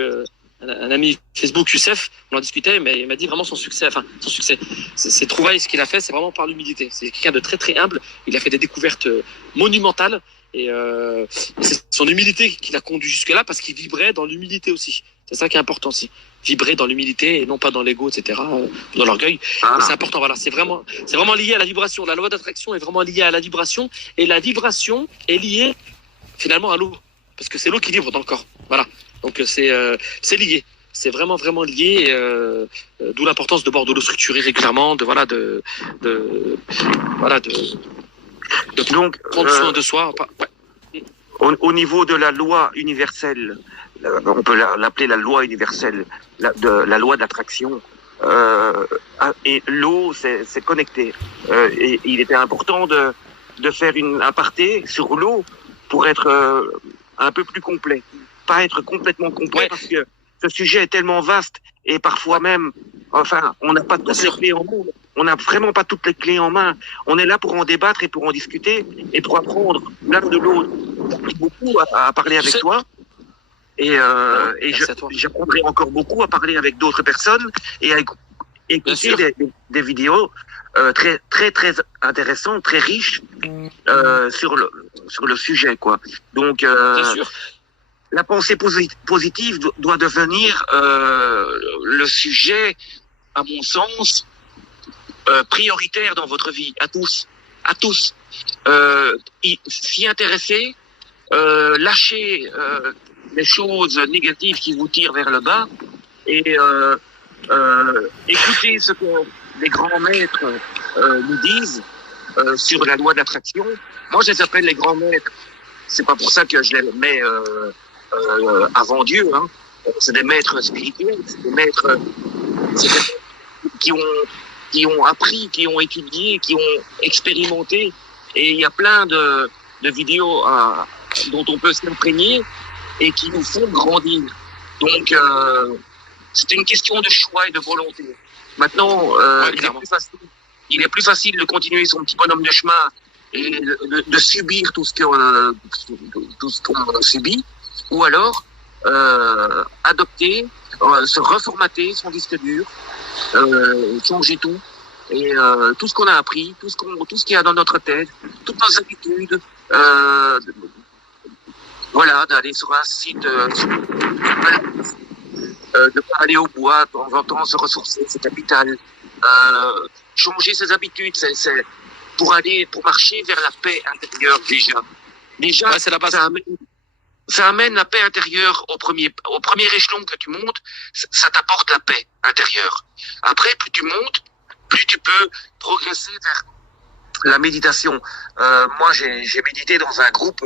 un ami Facebook, Youssef, on en discutait, mais il m'a dit vraiment son succès, ses trouvailles, ce qu'il a fait, c'est vraiment par l'humilité. C'est quelqu'un de très très humble, il a fait des découvertes monumentales, et c'est son humilité qui l'a conduit jusque-là, parce qu'il vibrait dans l'humilité aussi. C'est ça qui est important aussi. Vibrer dans l'humilité et non pas dans l'ego, etc., dans l'orgueil. C'est important, voilà. C'est vraiment lié à la vibration. La loi d'attraction est vraiment liée à la vibration, et la vibration est liée finalement à l'eau, parce que c'est l'eau qui vibre dans le corps. Voilà. Donc c'est lié. C'est vraiment lié. D'où l'importance de boire de l'eau structurée régulièrement, de prendre soin de soi. Ouais. Au niveau de la loi universelle, on peut l'appeler la loi universelle, la loi d'attraction. Et l'eau, c'est connecté. Et il était important de faire une aparté sur l'eau pour être un peu plus complet. Pas être complètement complet, parce que ce sujet est tellement vaste, et parfois même, on n'a pas toutes les clés en main. On n'a vraiment pas toutes les clés en main. On est là pour en débattre et pour en discuter et pour apprendre l'un de l'autre. J'ai appris beaucoup à parler avec toi. Et j'apprendrai encore beaucoup à parler avec d'autres personnes et à écouter des vidéos très très très intéressantes, très riches sur le sujet, quoi. Donc la pensée positive doit devenir le sujet, à mon sens, prioritaire dans votre vie, à tous. S'y intéresser, lâcher les choses négatives qui vous tirent vers le bas, et écouter ce que les grands maîtres nous disent sur la loi d'attraction. Moi, je les appelle les grands maîtres. C'est pas pour ça que je les mets avant Dieu, hein. C'est des maîtres spirituels, c'est des maîtres qui ont appris, qui ont étudié, qui ont expérimenté, et il y a plein de vidéos dont on peut s'imprégner et qui nous font grandir. Donc c'est une question de choix et de volonté. Maintenant, il est plus facile de continuer son petit bonhomme de chemin et de subir tout ce qu'on subit, ou alors adopter, se reformater son disque dur, changer tout, et tout ce qu'on a appris, tout ce qu'il y a dans notre tête, toutes nos habitudes, d'aller sur un site, de pas aller au bois de temps en temps, se ressourcer, c'est capital. Changer ses habitudes, c'est pour marcher vers la paix intérieure déjà. C'est la base. Ça amène la paix intérieure au premier échelon que tu montes, ça t'apporte la paix intérieure. Après, plus tu montes, plus tu peux progresser vers la méditation. Moi, j'ai médité dans un groupe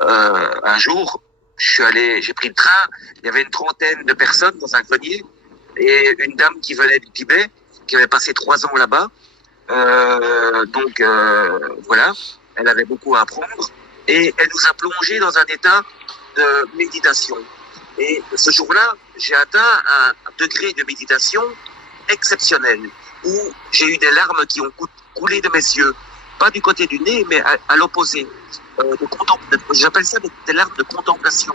un jour. J'ai pris le train, il y avait une trentaine de personnes dans un grenier, et une dame qui venait du Tibet, qui avait passé 3 ans là-bas. Elle avait beaucoup à apprendre, et elle nous a plongé dans un état de méditation. Et ce jour-là, j'ai atteint un degré de méditation exceptionnel, où j'ai eu des larmes qui ont coulé de mes yeux, pas du côté du nez, mais à l'opposé. J'appelle ça des larmes de contemplation.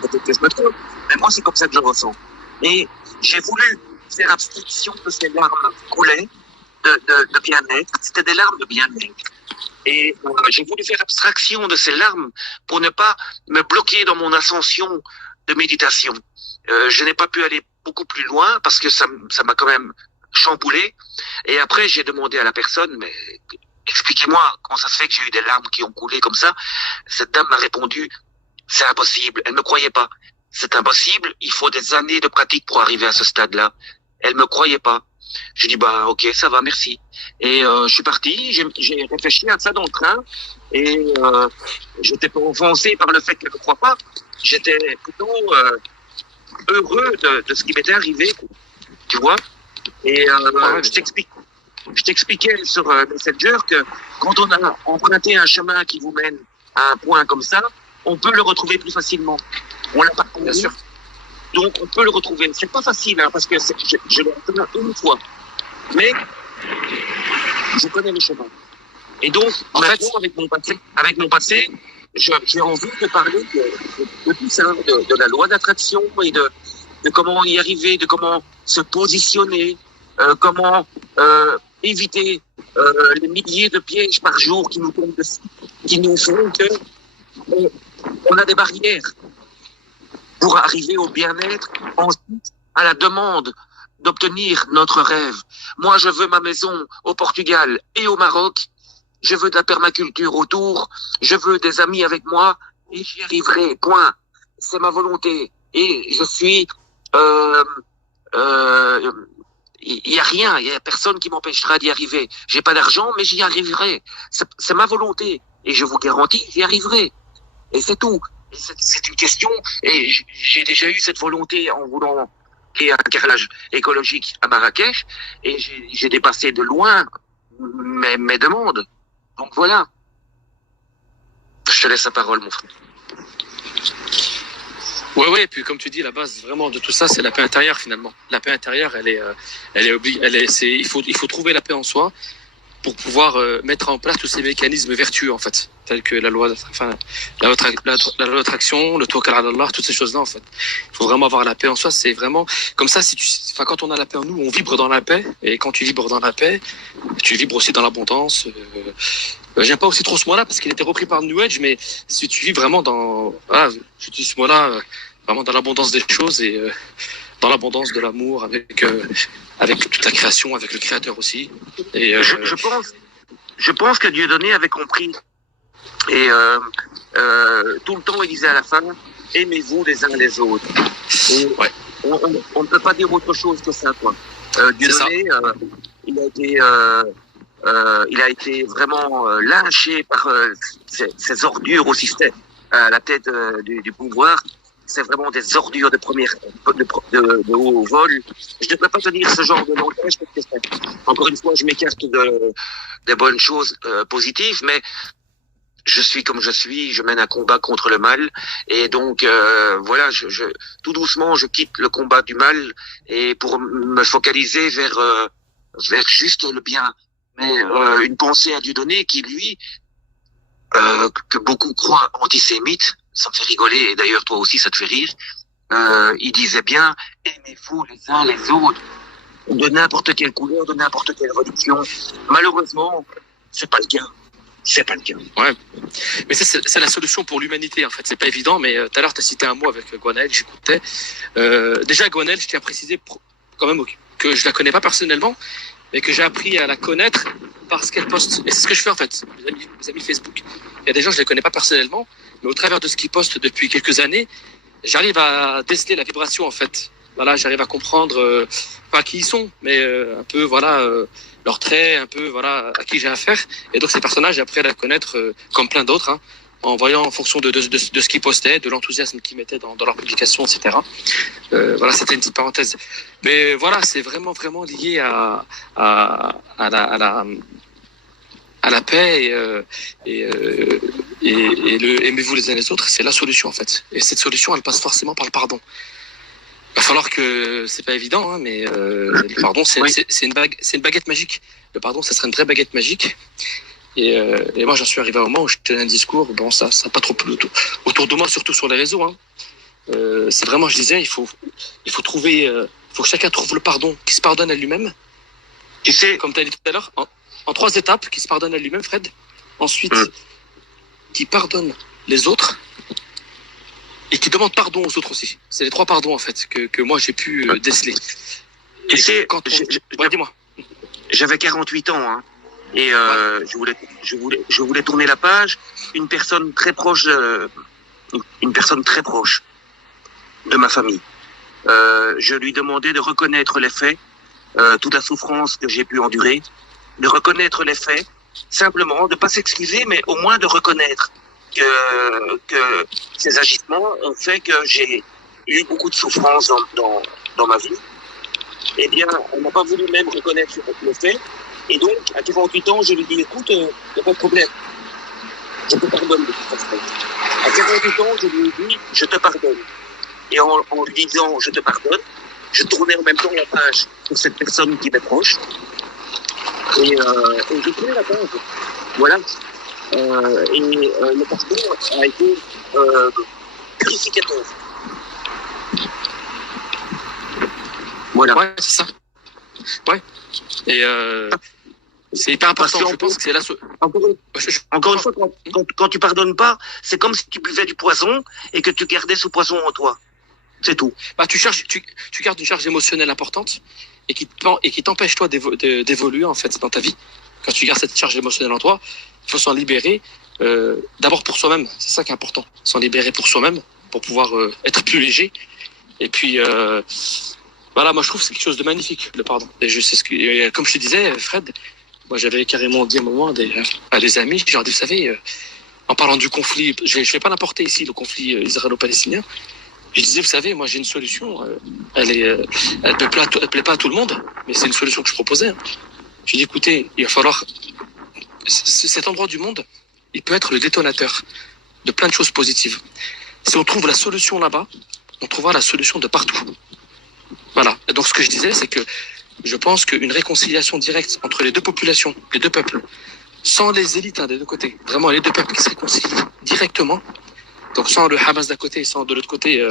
Peut-être que je me trompe, mais moi c'est comme ça que je ressens. Et j'ai voulu faire abstraction de ces larmes qui coulaient de bien-être. C'était des larmes de bien-être. Et j'ai voulu faire abstraction de ces larmes pour ne pas me bloquer dans mon ascension de méditation. Je n'ai pas pu aller beaucoup plus loin parce que ça m'a quand même chamboulé. Et après, j'ai demandé à la personne, mais expliquez-moi comment ça se fait que j'ai eu des larmes qui ont coulé comme ça. Cette dame m'a répondu, c'est impossible. Elle ne me croyait pas. C'est impossible. Il faut des années de pratique pour arriver à ce stade-là. Elle me croyait pas. J'ai dit bah ok, ça va, merci. Et je suis parti. J'ai réfléchi à ça dans le train et j'étais pas offensé par le fait qu'elle ne croit pas. J'étais plutôt heureux de ce qui m'était arrivé, quoi. Tu vois. Et je t'expliquais sur Messenger que quand on a emprunté un chemin qui vous mène à un point comme ça, on peut le retrouver plus facilement. On l'a parcouru. Bien sûr. Donc, on peut le retrouver. C'est pas facile, hein, parce que je l'ai fait une fois. Mais, je connais le chemin. Et donc, en fait, avec mon passé, j'ai envie de parler de tout ça, de la loi d'attraction et de comment y arriver, de comment se positionner, comment éviter les milliers de pièges par jour qui nous tombent dessus, qui nous font que on a des barrières pour arriver au bien-être, ensuite à la demande d'obtenir notre rêve. Moi, je veux ma maison au Portugal et au Maroc. Je veux de la permaculture autour. Je veux des amis avec moi et j'y arriverai. Point. C'est ma volonté. Et je suis... il y a rien, il y a personne qui m'empêchera d'y arriver. J'ai pas d'argent, mais j'y arriverai. C'est ma volonté. Et je vous garantis, j'y arriverai. Et c'est tout. C'est une question, et j'ai déjà eu cette volonté en voulant créer un carrelage écologique à Marrakech, et j'ai dépassé de loin mes demandes. Donc voilà. Je te laisse la parole, mon frère. Ouais, et puis comme tu dis, la base vraiment de tout ça, c'est la paix intérieure finalement. La paix intérieure, il faut trouver la paix en soi pour pouvoir mettre en place tous ces mécanismes vertueux en fait, tels que la loi d'attraction, le tawakkal ala Allah, toutes ces choses-là en fait. Il faut vraiment avoir la paix en soi, c'est vraiment comme ça. Quand on a la paix en nous, on vibre dans la paix, et quand tu vibres dans la paix, tu vibres aussi dans l'abondance. J'aime pas aussi trop ce mot-là parce qu'il était repris par le New Age, mais si tu vis vraiment dans, j'utilise ce mot-là, vraiment dans l'abondance des choses et dans l'abondance de l'amour avec toute la création, avec le Créateur aussi. Et je pense que Dieudonné avait compris. Et tout le temps, il disait à la fin, aimez-vous les uns les autres. Et ouais. On ne peut pas dire autre chose que ça, quoi. Dieudonné, il a été vraiment lynché par ces ordures au système, à la tête du pouvoir. C'est vraiment des ordures de haut vol. Je ne devrais pas tenir ce genre de langage parce que encore une fois, je m'écarte des bonnes choses positives, mais je suis comme je suis, je mène un combat contre le mal, et donc voilà, tout doucement, je quitte le combat du mal et pour me focaliser vers juste le bien. Mais une pensée à Dieudonné qui lui, que beaucoup croient antisémite, ça me fait rigoler, et d'ailleurs toi aussi ça te fait rire, il disait bien, aimez-vous les uns les autres, de n'importe quelle couleur, de n'importe quelle religion. Malheureusement, c'est pas le cas. C'est pas le cas. Ouais. Mais c'est la solution pour l'humanité, en fait. C'est pas évident, mais tout à l'heure, tu as cité un mot avec Gwenaëlle, j'écoutais. Déjà, Gwenaëlle, je tiens à préciser quand même que je la connais pas personnellement, mais que j'ai appris à la connaître parce qu'elle poste. Et c'est ce que je fais, en fait, mes amis Facebook. Il y a des gens, je les connais pas personnellement, mais au travers de ce qu'ils postent depuis quelques années, j'arrive à déceler la vibration, en fait. Voilà, j'arrive à comprendre, pas qui ils sont, mais un peu, voilà, leurs traits, un peu, voilà, à qui j'ai affaire. Et donc, ces personnages, j'ai appris à la connaître comme plein d'autres, hein, en voyant en fonction de ce qu'ils postaient, de l'enthousiasme qu'ils mettaient dans leurs publications, etc. Voilà, c'était une petite parenthèse. Mais voilà, c'est vraiment, vraiment lié à la paix et le aimez-vous les uns les autres, c'est la solution, en fait. Et cette solution, elle passe forcément par le pardon. Il va falloir que c'est pas évident, hein, mais le pardon, c'est une baguette magique. Le pardon, ça serait une vraie baguette magique. Et moi, j'en suis arrivé à un moment où je tenais un discours. Bon, ça pas trop plu autour de moi, surtout sur les réseaux. Hein. C'est vraiment, je disais, il faut trouver, faut que chacun trouve le pardon, qui se pardonne à lui-même. Tu sais, comme tu as dit tout à l'heure, en 3 étapes, qui se pardonne à lui-même, Fred. Ensuite, qui pardonne les autres. Et qui demande pardon aux autres aussi. C'est les 3 pardons, en fait, que moi, j'ai pu déceler. Tu sais, dis-moi. J'avais 48 ans, hein, et je voulais tourner la page. Une personne très proche de ma famille. Je lui demandais de reconnaître les faits toute la souffrance que j'ai pu endurer, de reconnaître les faits, simplement, de pas s'excuser, mais au moins de reconnaître que ces agissements ont fait que j'ai eu beaucoup de souffrance dans ma vie. Eh bien, on n'a pas voulu même reconnaître le fait. Et donc, à 48 ans, je lui dis, écoute, il n'y a pas de problème. Je te pardonne de toute façon. À 48 ans, je lui dis, je te pardonne. Et en lui disant, je te pardonne, je tournais en même temps la page pour cette personne qui m'est proche. Et je tournais la page. Voilà. Le pardon a été purificateur. Voilà. Ouais, c'est ça. Ouais. Et c'est hyper important. Je pense que c'est là. Encore une fois, quand tu pardonnes pas, c'est comme si tu buvais du poison et que tu gardais ce poison en toi. C'est tout. Bah, tu gardes une charge émotionnelle importante et qui t'empêche toi d'évoluer en fait dans ta vie. Quand tu gardes cette charge émotionnelle en toi, il faut s'en libérer. D'abord pour soi-même, c'est ça qui est important. S'en libérer pour soi-même, pour pouvoir être plus léger. Et puis voilà, moi je trouve que c'est quelque chose de magnifique, le pardon. Et je sais comme je te disais, Fred, moi j'avais carrément dit à un moment à des amis, je leur dis, vous savez, en parlant du conflit, je vais pas l'apporter ici, le conflit israélo-palestinien. Je disais, vous savez, moi j'ai une solution. Elle plaît pas à tout le monde, mais c'est une solution que je proposais. Je dis, écoutez, il va falloir cet endroit du monde, il peut être le détonateur de plein de choses positives. Si on trouve la solution là-bas, on trouvera la solution de partout. Voilà. Et donc ce que je disais, c'est que je pense qu'une réconciliation directe entre les deux populations, les deux peuples, sans les élites des deux côtés, vraiment les deux peuples qui se réconcilient directement, donc sans le Hamas d'un côté et sans de l'autre côté,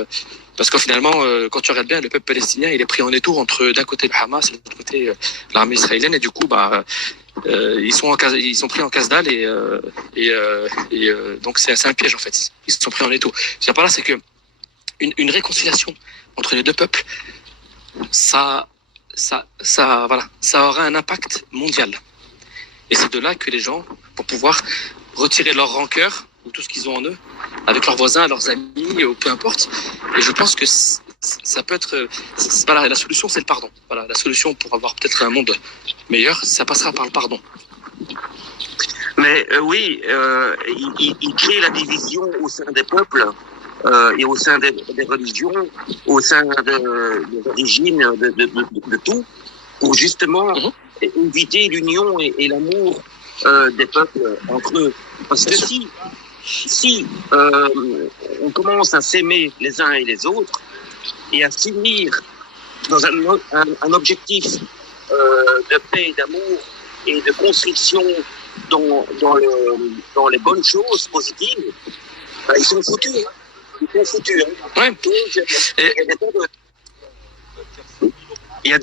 parce que finalement, quand tu regardes bien, le peuple palestinien, il est pris en étau entre d'un côté le Hamas et de l'autre côté l'armée israélienne, et du coup, ils sont pris en casse-dalle et donc c'est un piège en fait. Ils sont pris en étau. Ce qu'il y a par là, c'est que une réconciliation entre les deux peuples, ça aura un impact mondial. Et c'est de là que les gens vont pouvoir retirer leur rancœur ou tout ce qu'ils ont en eux avec leurs voisins, leurs amis, ou peu importe. Et je pense que ça peut être... Voilà, la solution, c'est le pardon. Voilà, la solution pour avoir peut-être un monde meilleur, ça passera par le pardon. Mais oui, il crée la division au sein des peuples et au sein des religions, au sein des origines, de tout, pour justement éviter l'union et l'amour des peuples entre eux. Parce que si on commence à s'aimer les uns et les autres et à s'unir dans un objectif de paix, d'amour et de construction dans les bonnes choses positives, ils sont foutus. Ils sont foutus. Ouais. Il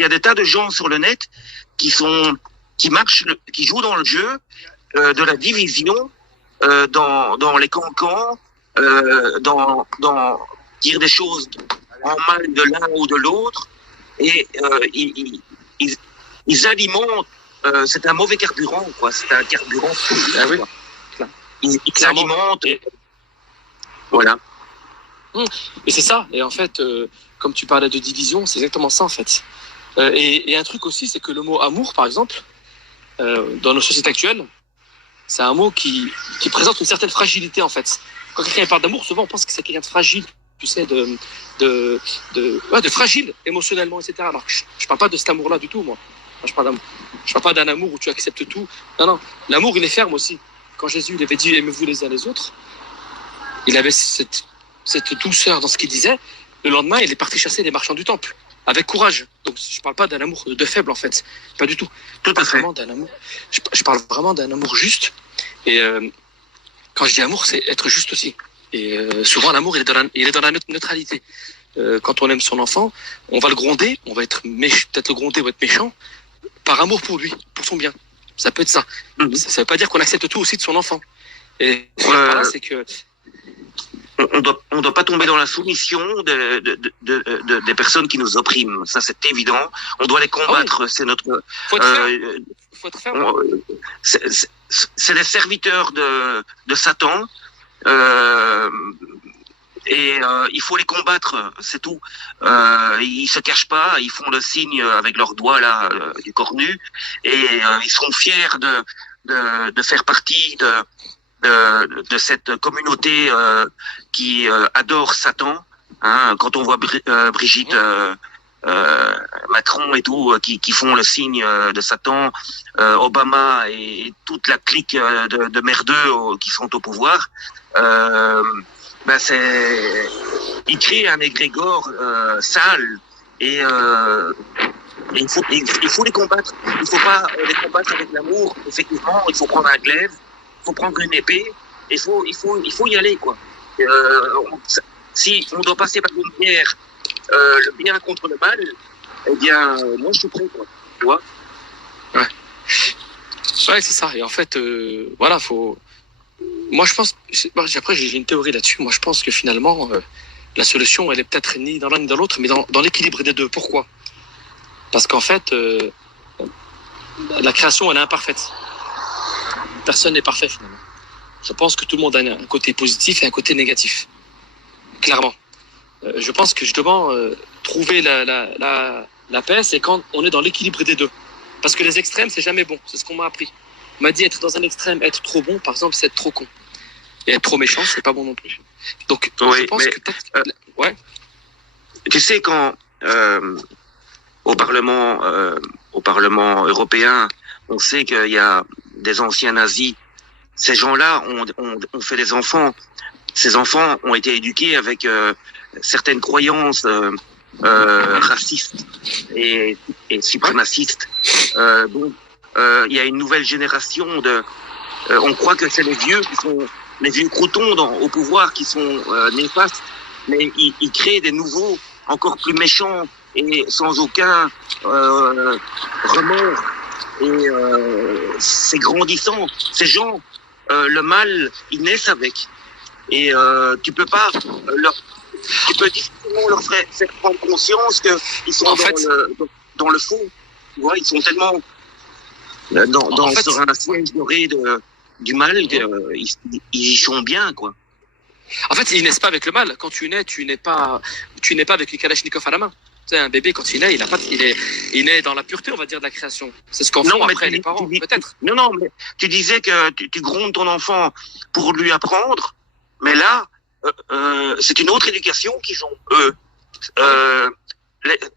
y a des tas de gens sur le net qui jouent dans le jeu de la division dans les cancans, dans dire des choses en mal de l'un ou de l'autre, et ils alimentent. C'est un mauvais carburant, quoi. C'est un carburant. Ah oui. Ils alimentent. Voilà. Et c'est ça. Et en fait, comme tu parlais de division, c'est exactement ça en fait. Et un truc aussi, c'est que le mot amour, par exemple, dans nos sociétés actuelles, c'est un mot qui présente une certaine fragilité en fait. Quand quelqu'un parle d'amour, souvent on pense que c'est quelqu'un de fragile, tu sais, de fragile émotionnellement, etc. Alors que je parle pas de cet amour-là du tout, moi. Je parle pas d'un amour où tu acceptes tout. Non. L'amour, il est ferme aussi. Quand Jésus il avait dit aimez-vous les uns les autres, il avait cette douceur dans ce qu'il disait. Le lendemain, il est parti chasser les marchands du temple avec courage. Donc je parle pas d'un amour de faible en fait, pas du tout. Tout à fait. D'un amour. Je parle vraiment d'un amour juste. Et quand je dis amour, c'est être juste aussi. Et souvent l'amour, il est dans la neutralité. Quand on aime son enfant, on va le gronder, on va être peut-être le gronder ou être méchant, par amour pour lui, pour son bien. Ça peut être ça. Ça veut pas dire qu'on accepte tout aussi de son enfant. Et par là, c'est que on doit pas tomber dans la soumission des personnes qui nous oppriment. Ça, c'est évident. On doit les combattre. Ah oui. C'est notre. Faut être ferme. C'est des serviteurs de Satan. et il faut les combattre, c'est tout. Ils se cachent pas, ils font le signe avec leurs doigts là du corps nu, et ils seront fiers de faire partie de cette communauté qui adore Satan. Hein, quand on voit Brigitte Macron et tout qui font le signe de Satan, Obama et toute la clique de merdeux qui sont au pouvoir, ben il crée un égrégore sale et il faut les combattre. Il faut pas les combattre avec l'amour. Effectivement, il faut prendre un glaive, il faut prendre une épée, il faut y aller quoi. Si on doit passer par une guerre, le bien contre le mal, eh bien, moi je suis prêt quoi. Tu vois? Ouais, c'est ça. Et en fait, voilà, faut. Moi, je pense. Après, j'ai une théorie là-dessus. Moi, je pense que finalement, la solution, elle est peut-être ni dans l'un ni dans l'autre, mais dans l'équilibre des deux. Pourquoi? Parce qu'en fait, la création, elle est imparfaite. Personne n'est parfait finalement. Je pense que tout le monde a un côté positif et un côté négatif. Clairement. Je pense que justement, trouver la paix, c'est quand on est dans l'équilibre des deux. Parce que les extrêmes, c'est jamais bon. C'est ce qu'on m'a appris. On m'a dit être dans un extrême, être trop bon, par exemple, c'est être trop con. Et être trop méchant, c'est pas bon non plus. Donc, oui, je pense que peut-être... ouais. Tu sais, quand au Parlement européen, on sait qu'il y a des anciens nazis. Ces gens-là ont fait des enfants. Ces enfants ont été éduqués avec certaines croyances racistes et suprémacistes. Donc, il y a une nouvelle génération on croit que c'est les vieux croutons au pouvoir qui sont néfastes, mais ils créent des nouveaux encore plus méchants et sans aucun remords. Et c'est grandissant. Ces gens, le mal, ils naissent avec. Et tu peux difficilement leur faire prendre conscience qu'ils sont dans le faux. Tu vois, ils sont tellement sur un siège doré du mal qu'ils y sont bien, quoi. En fait, ils naissent pas avec le mal. Quand tu n'es pas avec une Kalachnikov à la main. Tu sais, un bébé, quand il naît, il naît dans la pureté, on va dire, de la création. C'est ce qu'en font après les parents, peut-être. Non, mais tu disais que tu grondes ton enfant pour lui apprendre, mais là, c'est une autre éducation qu'ils ont, eux.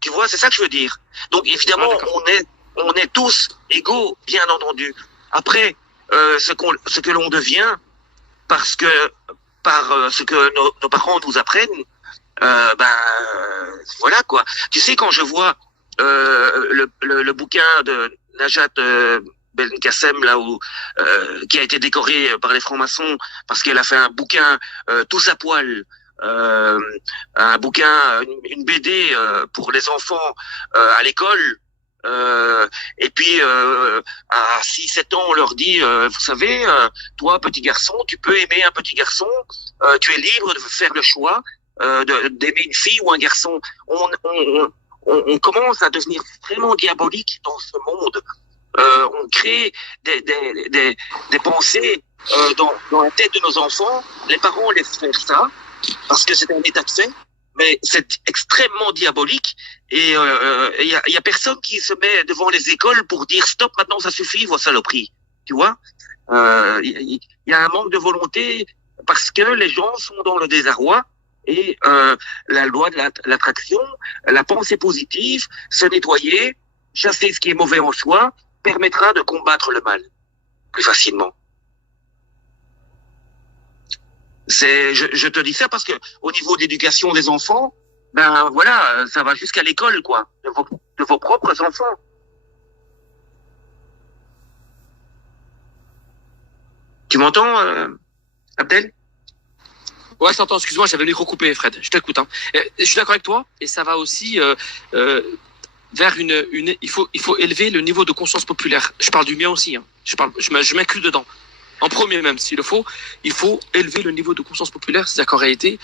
Tu vois, c'est ça que je veux dire. Donc, évidemment, on est tous égaux, bien entendu. Après, ce que l'on devient, par ce que nos parents nous apprennent, voilà quoi. Tu sais, quand je vois le bouquin de Najat Belkacem là qui a été décoré par les francs-maçons parce qu'elle a fait un bouquin tous à poil, un bouquin, une BD pour les enfants à l'école. Et puis à 6-7 ans on leur dit vous savez, toi petit garçon, tu peux aimer un petit garçon, tu es libre de faire le choix d'aimer une fille ou un garçon. On commence à devenir vraiment diabolique dans ce monde. On crée des pensées dans la tête de nos enfants. Les parents laissent faire ça parce que c'est un état de fait, mais c'est extrêmement diabolique. Et il y a personne qui se met devant les écoles pour dire stop, maintenant ça suffit, vos saloperies. Tu vois, il y a un manque de volonté parce que les gens sont dans le désarroi. Et la loi de l'attraction, la pensée positive, se nettoyer, chasser ce qui est mauvais en soi, permettra de combattre le mal plus facilement. Je te dis ça parce que au niveau d'éducation des enfants, ben voilà, ça va jusqu'à l'école, quoi, de vos propres enfants. Tu m'entends, Abdel? Ouais, je t'entends, excuse-moi, j'avais le micro coupé, Fred. Je t'écoute. Hein. Je suis d'accord avec toi, et ça va aussi vers il faut élever le niveau de conscience populaire. Je parle du mien aussi. Hein. Je m'inclus dedans. En premier même, s'il le faut, il faut élever le niveau de conscience populaire. C'est-à-dire qu'en réalité,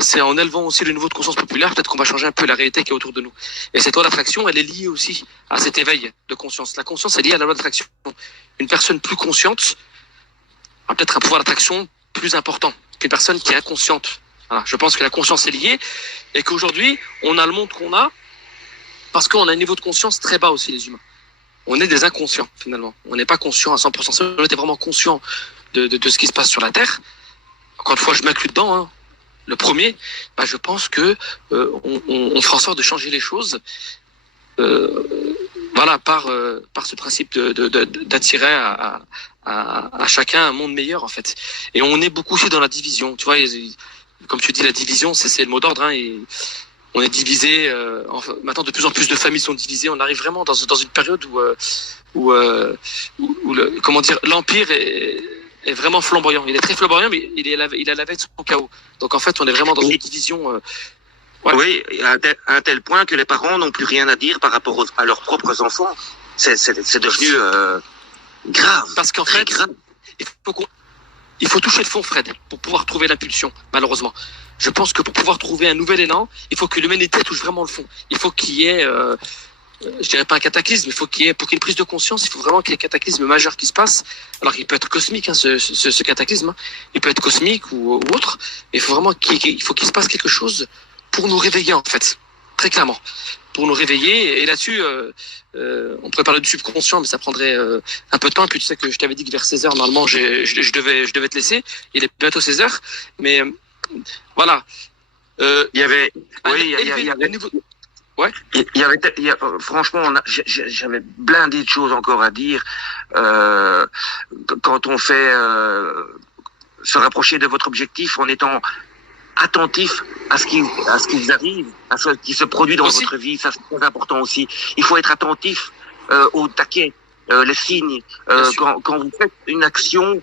c'est en élevant aussi le niveau de conscience populaire, peut-être qu'on va changer un peu la réalité qui est autour de nous. Et cette loi d'attraction, elle est liée aussi à cet éveil de conscience. La conscience est liée à la loi d'attraction. Une personne plus consciente a peut-être un pouvoir d'attraction plus important qu'une personne qui est inconsciente. Voilà, je pense que la conscience est liée et qu'aujourd'hui, on a le monde qu'on a parce qu'on a un niveau de conscience très bas aussi, les humains. On est des inconscients, finalement. On n'est pas conscient à 100%. Si on était vraiment conscient de ce qui se passe sur la Terre, encore une fois, je m'inclus dedans, hein, le premier, je pense que on fera en sorte de changer les choses par ce principe d'attirer à chacun un monde meilleur, en fait. Et on est beaucoup aussi dans la division. Tu vois, comme tu dis, la division, c'est le mot d'ordre, hein, et on est divisé. Maintenant, de plus en plus de familles sont divisées. On arrive vraiment dans une période où l'empire est vraiment flamboyant. Il est très flamboyant, mais il a la veille de son chaos. Donc en fait, on est vraiment dans une division. Oui, à un tel point que les parents n'ont plus rien à dire par rapport à leurs propres enfants. C'est devenu grave. Parce qu'en fait, il faut toucher le fond, Fred, pour pouvoir trouver l'impulsion, malheureusement. Je pense que pour pouvoir trouver un nouvel élan, il faut que l'humanité touche vraiment le fond. Il faut qu'il y ait, je dirais pas un cataclysme, pour qu'il y ait une prise de conscience, il faut vraiment qu'il y ait un cataclysme majeur qui se passe. Alors il peut être cosmique, hein, ce cataclysme, hein. Il peut être cosmique ou autre, mais il faut vraiment qu'il se passe quelque chose pour nous réveiller, en fait, très clairement. Pour nous réveiller, et là-dessus, on pourrait parler du subconscient, mais ça prendrait un peu de temps. Et puis tu sais que je t'avais dit que vers 16h, normalement, je devais te laisser. Il est bientôt 16h, mais voilà. Il y avait, franchement, j'avais blindé de choses encore à dire. Quand on fait se rapprocher de votre objectif en étant attentif à ce qui vous arrive, à ce qui se produit dans votre vie, ça c'est très important aussi. Il faut être attentif aux taquets, les signes. Quand vous faites une action,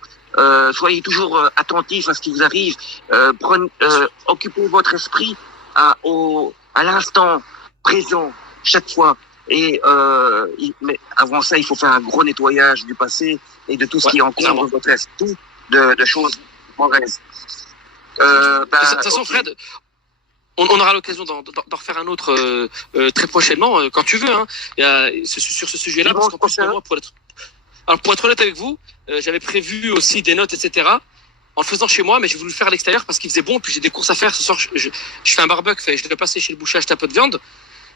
soyez toujours attentif à ce qui vous arrive. Occupez votre esprit à l'instant présent chaque fois. Mais avant ça, il faut faire un gros nettoyage du passé et de tout ce qui encombre votre esprit de choses mauvaises. De toute façon, Fred, on aura l'occasion d'en refaire un autre très prochainement, quand tu veux, hein. Sur ce sujet-là, parce qu'en plus, pour être honnête avec vous, j'avais prévu aussi des notes, etc., en le faisant chez moi, mais j'ai voulu le faire à l'extérieur parce qu'il faisait bon, puis j'ai des courses à faire. Ce soir, je fais un barbecue, je devais passer chez le boucher acheter un peu de viande.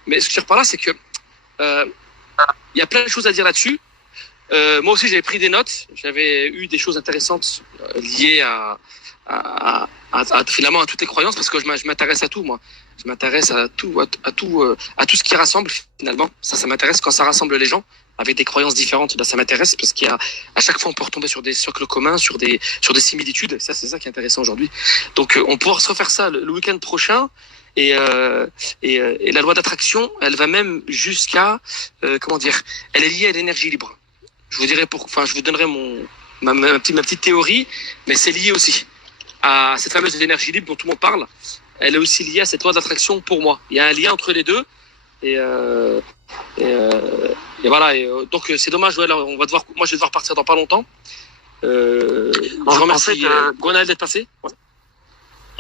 Mais ce que je veux dire par là, c'est que il y a plein de choses à dire là-dessus. Moi aussi, j'avais pris des notes. J'avais eu des choses intéressantes liées finalement à toutes les croyances, parce que je m'intéresse à tout, moi. Je m'intéresse à tout ce qui rassemble, finalement. Ça m'intéresse quand ça rassemble les gens avec des croyances différentes. Là, ça m'intéresse parce à chaque fois on peut retomber sur des socles communs, sur des similitudes. Ça, c'est ça qui est intéressant aujourd'hui. Donc on pourra se refaire ça le week-end prochain. Et la loi d'attraction, elle va même jusqu'à elle est liée à l'énergie libre. Je vous donnerai ma petite théorie, mais c'est lié aussi à cette fameuse énergie libre dont tout le monde parle. Elle est aussi liée à cette loi d'attraction pour moi. Il y a un lien entre les deux. Et voilà. Donc c'est dommage. Ouais, moi je vais devoir partir dans pas longtemps. Je remercie Gwenaël d'être passé. Ouais.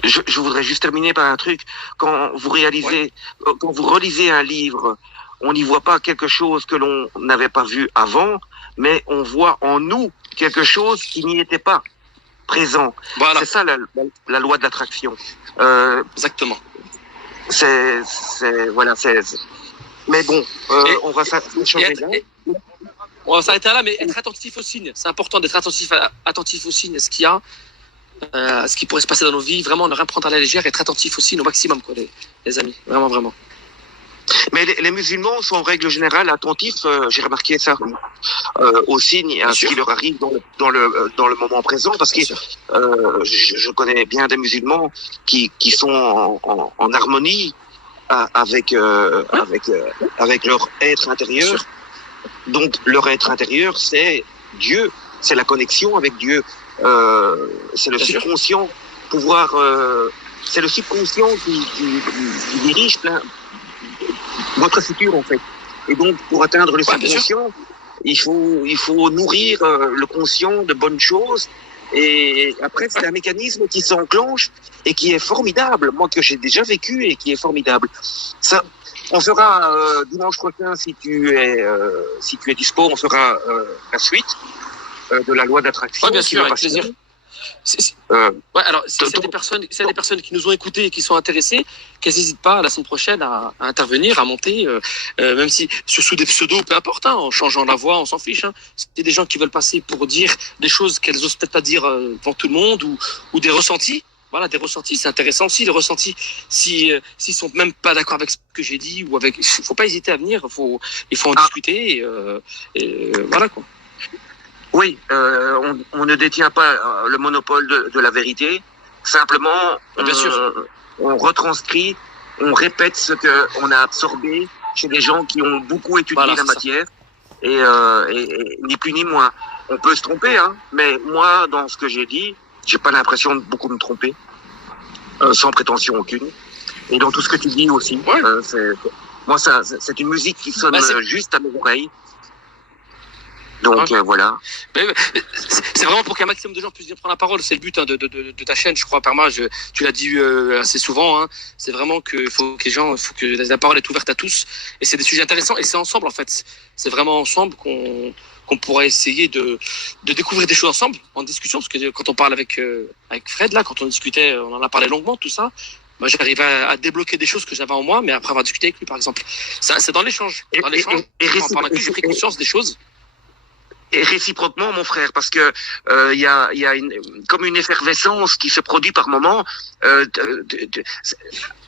Je voudrais juste terminer par un truc. Quand vous relisez un livre, on n'y voit pas quelque chose que l'on n'avait pas vu avant, mais on voit en nous quelque chose qui n'y était pas présent. Voilà. C'est ça la loi de l'attraction. Exactement. Mais bon, on va changer là. On va s'arrêter là, mais être attentif aux signes. C'est important d'être attentif aux signes, à ce qu'il y a, à ce qui pourrait se passer dans nos vies. Vraiment, ne rien prendre à la légère, être attentif aux signes au maximum, quoi, les amis. Vraiment, vraiment. Mais les musulmans sont en règle générale attentifs, j'ai remarqué ça, aux signes, à ce qui leur arrive dans le moment présent, parce que je connais bien des musulmans qui sont en harmonie avec leur être intérieur. Donc leur être intérieur, c'est Dieu, c'est la connexion avec Dieu, c'est le subconscient, c'est le subconscient qui dirige votre futur, en fait. Et donc, pour atteindre le subconscient, il faut nourrir le conscient de bonnes choses. Et après, c'est un mécanisme qui s'enclenche et qui est formidable. Moi, que j'ai déjà vécu et qui est formidable. Ça, on fera dimanche prochain, si tu es dispo, on fera la suite de la loi d'attraction. Ouais, bien sûr, avec plaisir. Ouais, alors s'il y a des personnes qui nous ont écoutés et qui sont intéressées, qu'elles n'hésitent pas la semaine prochaine à intervenir, à monter, même si sous des pseudos, peu importe, hein, en changeant la voix, on s'en fiche. Hein. C'est des gens qui veulent passer pour dire des choses qu'elles osent peut-être pas dire devant tout le monde ou des ressentis. Voilà, des ressentis, c'est intéressant aussi, les ressentis. S'ils sont même pas d'accord avec ce que j'ai dit ou avec, faut pas hésiter à venir, il faut en discuter et voilà quoi. Oui, on ne détient pas le monopole de la vérité. Simplement, Bien sûr. on retranscrit, on répète ce que on a absorbé chez des gens qui ont beaucoup étudié la matière et ni plus ni moins. On peut se tromper, hein, mais moi, dans ce que j'ai dit, j'ai pas l'impression de beaucoup me tromper, sans prétention aucune. Et dans tout ce que tu dis aussi, moi, c'est une musique qui sonne juste à mes oreilles. Donc voilà. C'est vraiment pour qu'un maximum de gens puissent bien prendre la parole. C'est le but de ta chaîne, je crois, Perma. Tu l'as dit assez souvent. Hein. C'est vraiment qu'il faut que la parole est ouverte à tous. Et c'est des sujets intéressants. Et c'est ensemble, en fait. C'est vraiment ensemble qu'on pourra essayer de découvrir des choses ensemble, en discussion. Parce que quand on parle avec Fred, là, quand on discutait, on en a parlé longuement, tout ça. Moi, j'arrive à débloquer des choses que j'avais en moi, mais après avoir discuté avec lui, par exemple. Ça, c'est dans l'échange. Dans l'échange, en parlant avec lui, j'ai pris conscience des choses. Et réciproquement, mon frère, parce que il y a comme une effervescence qui se produit par moment,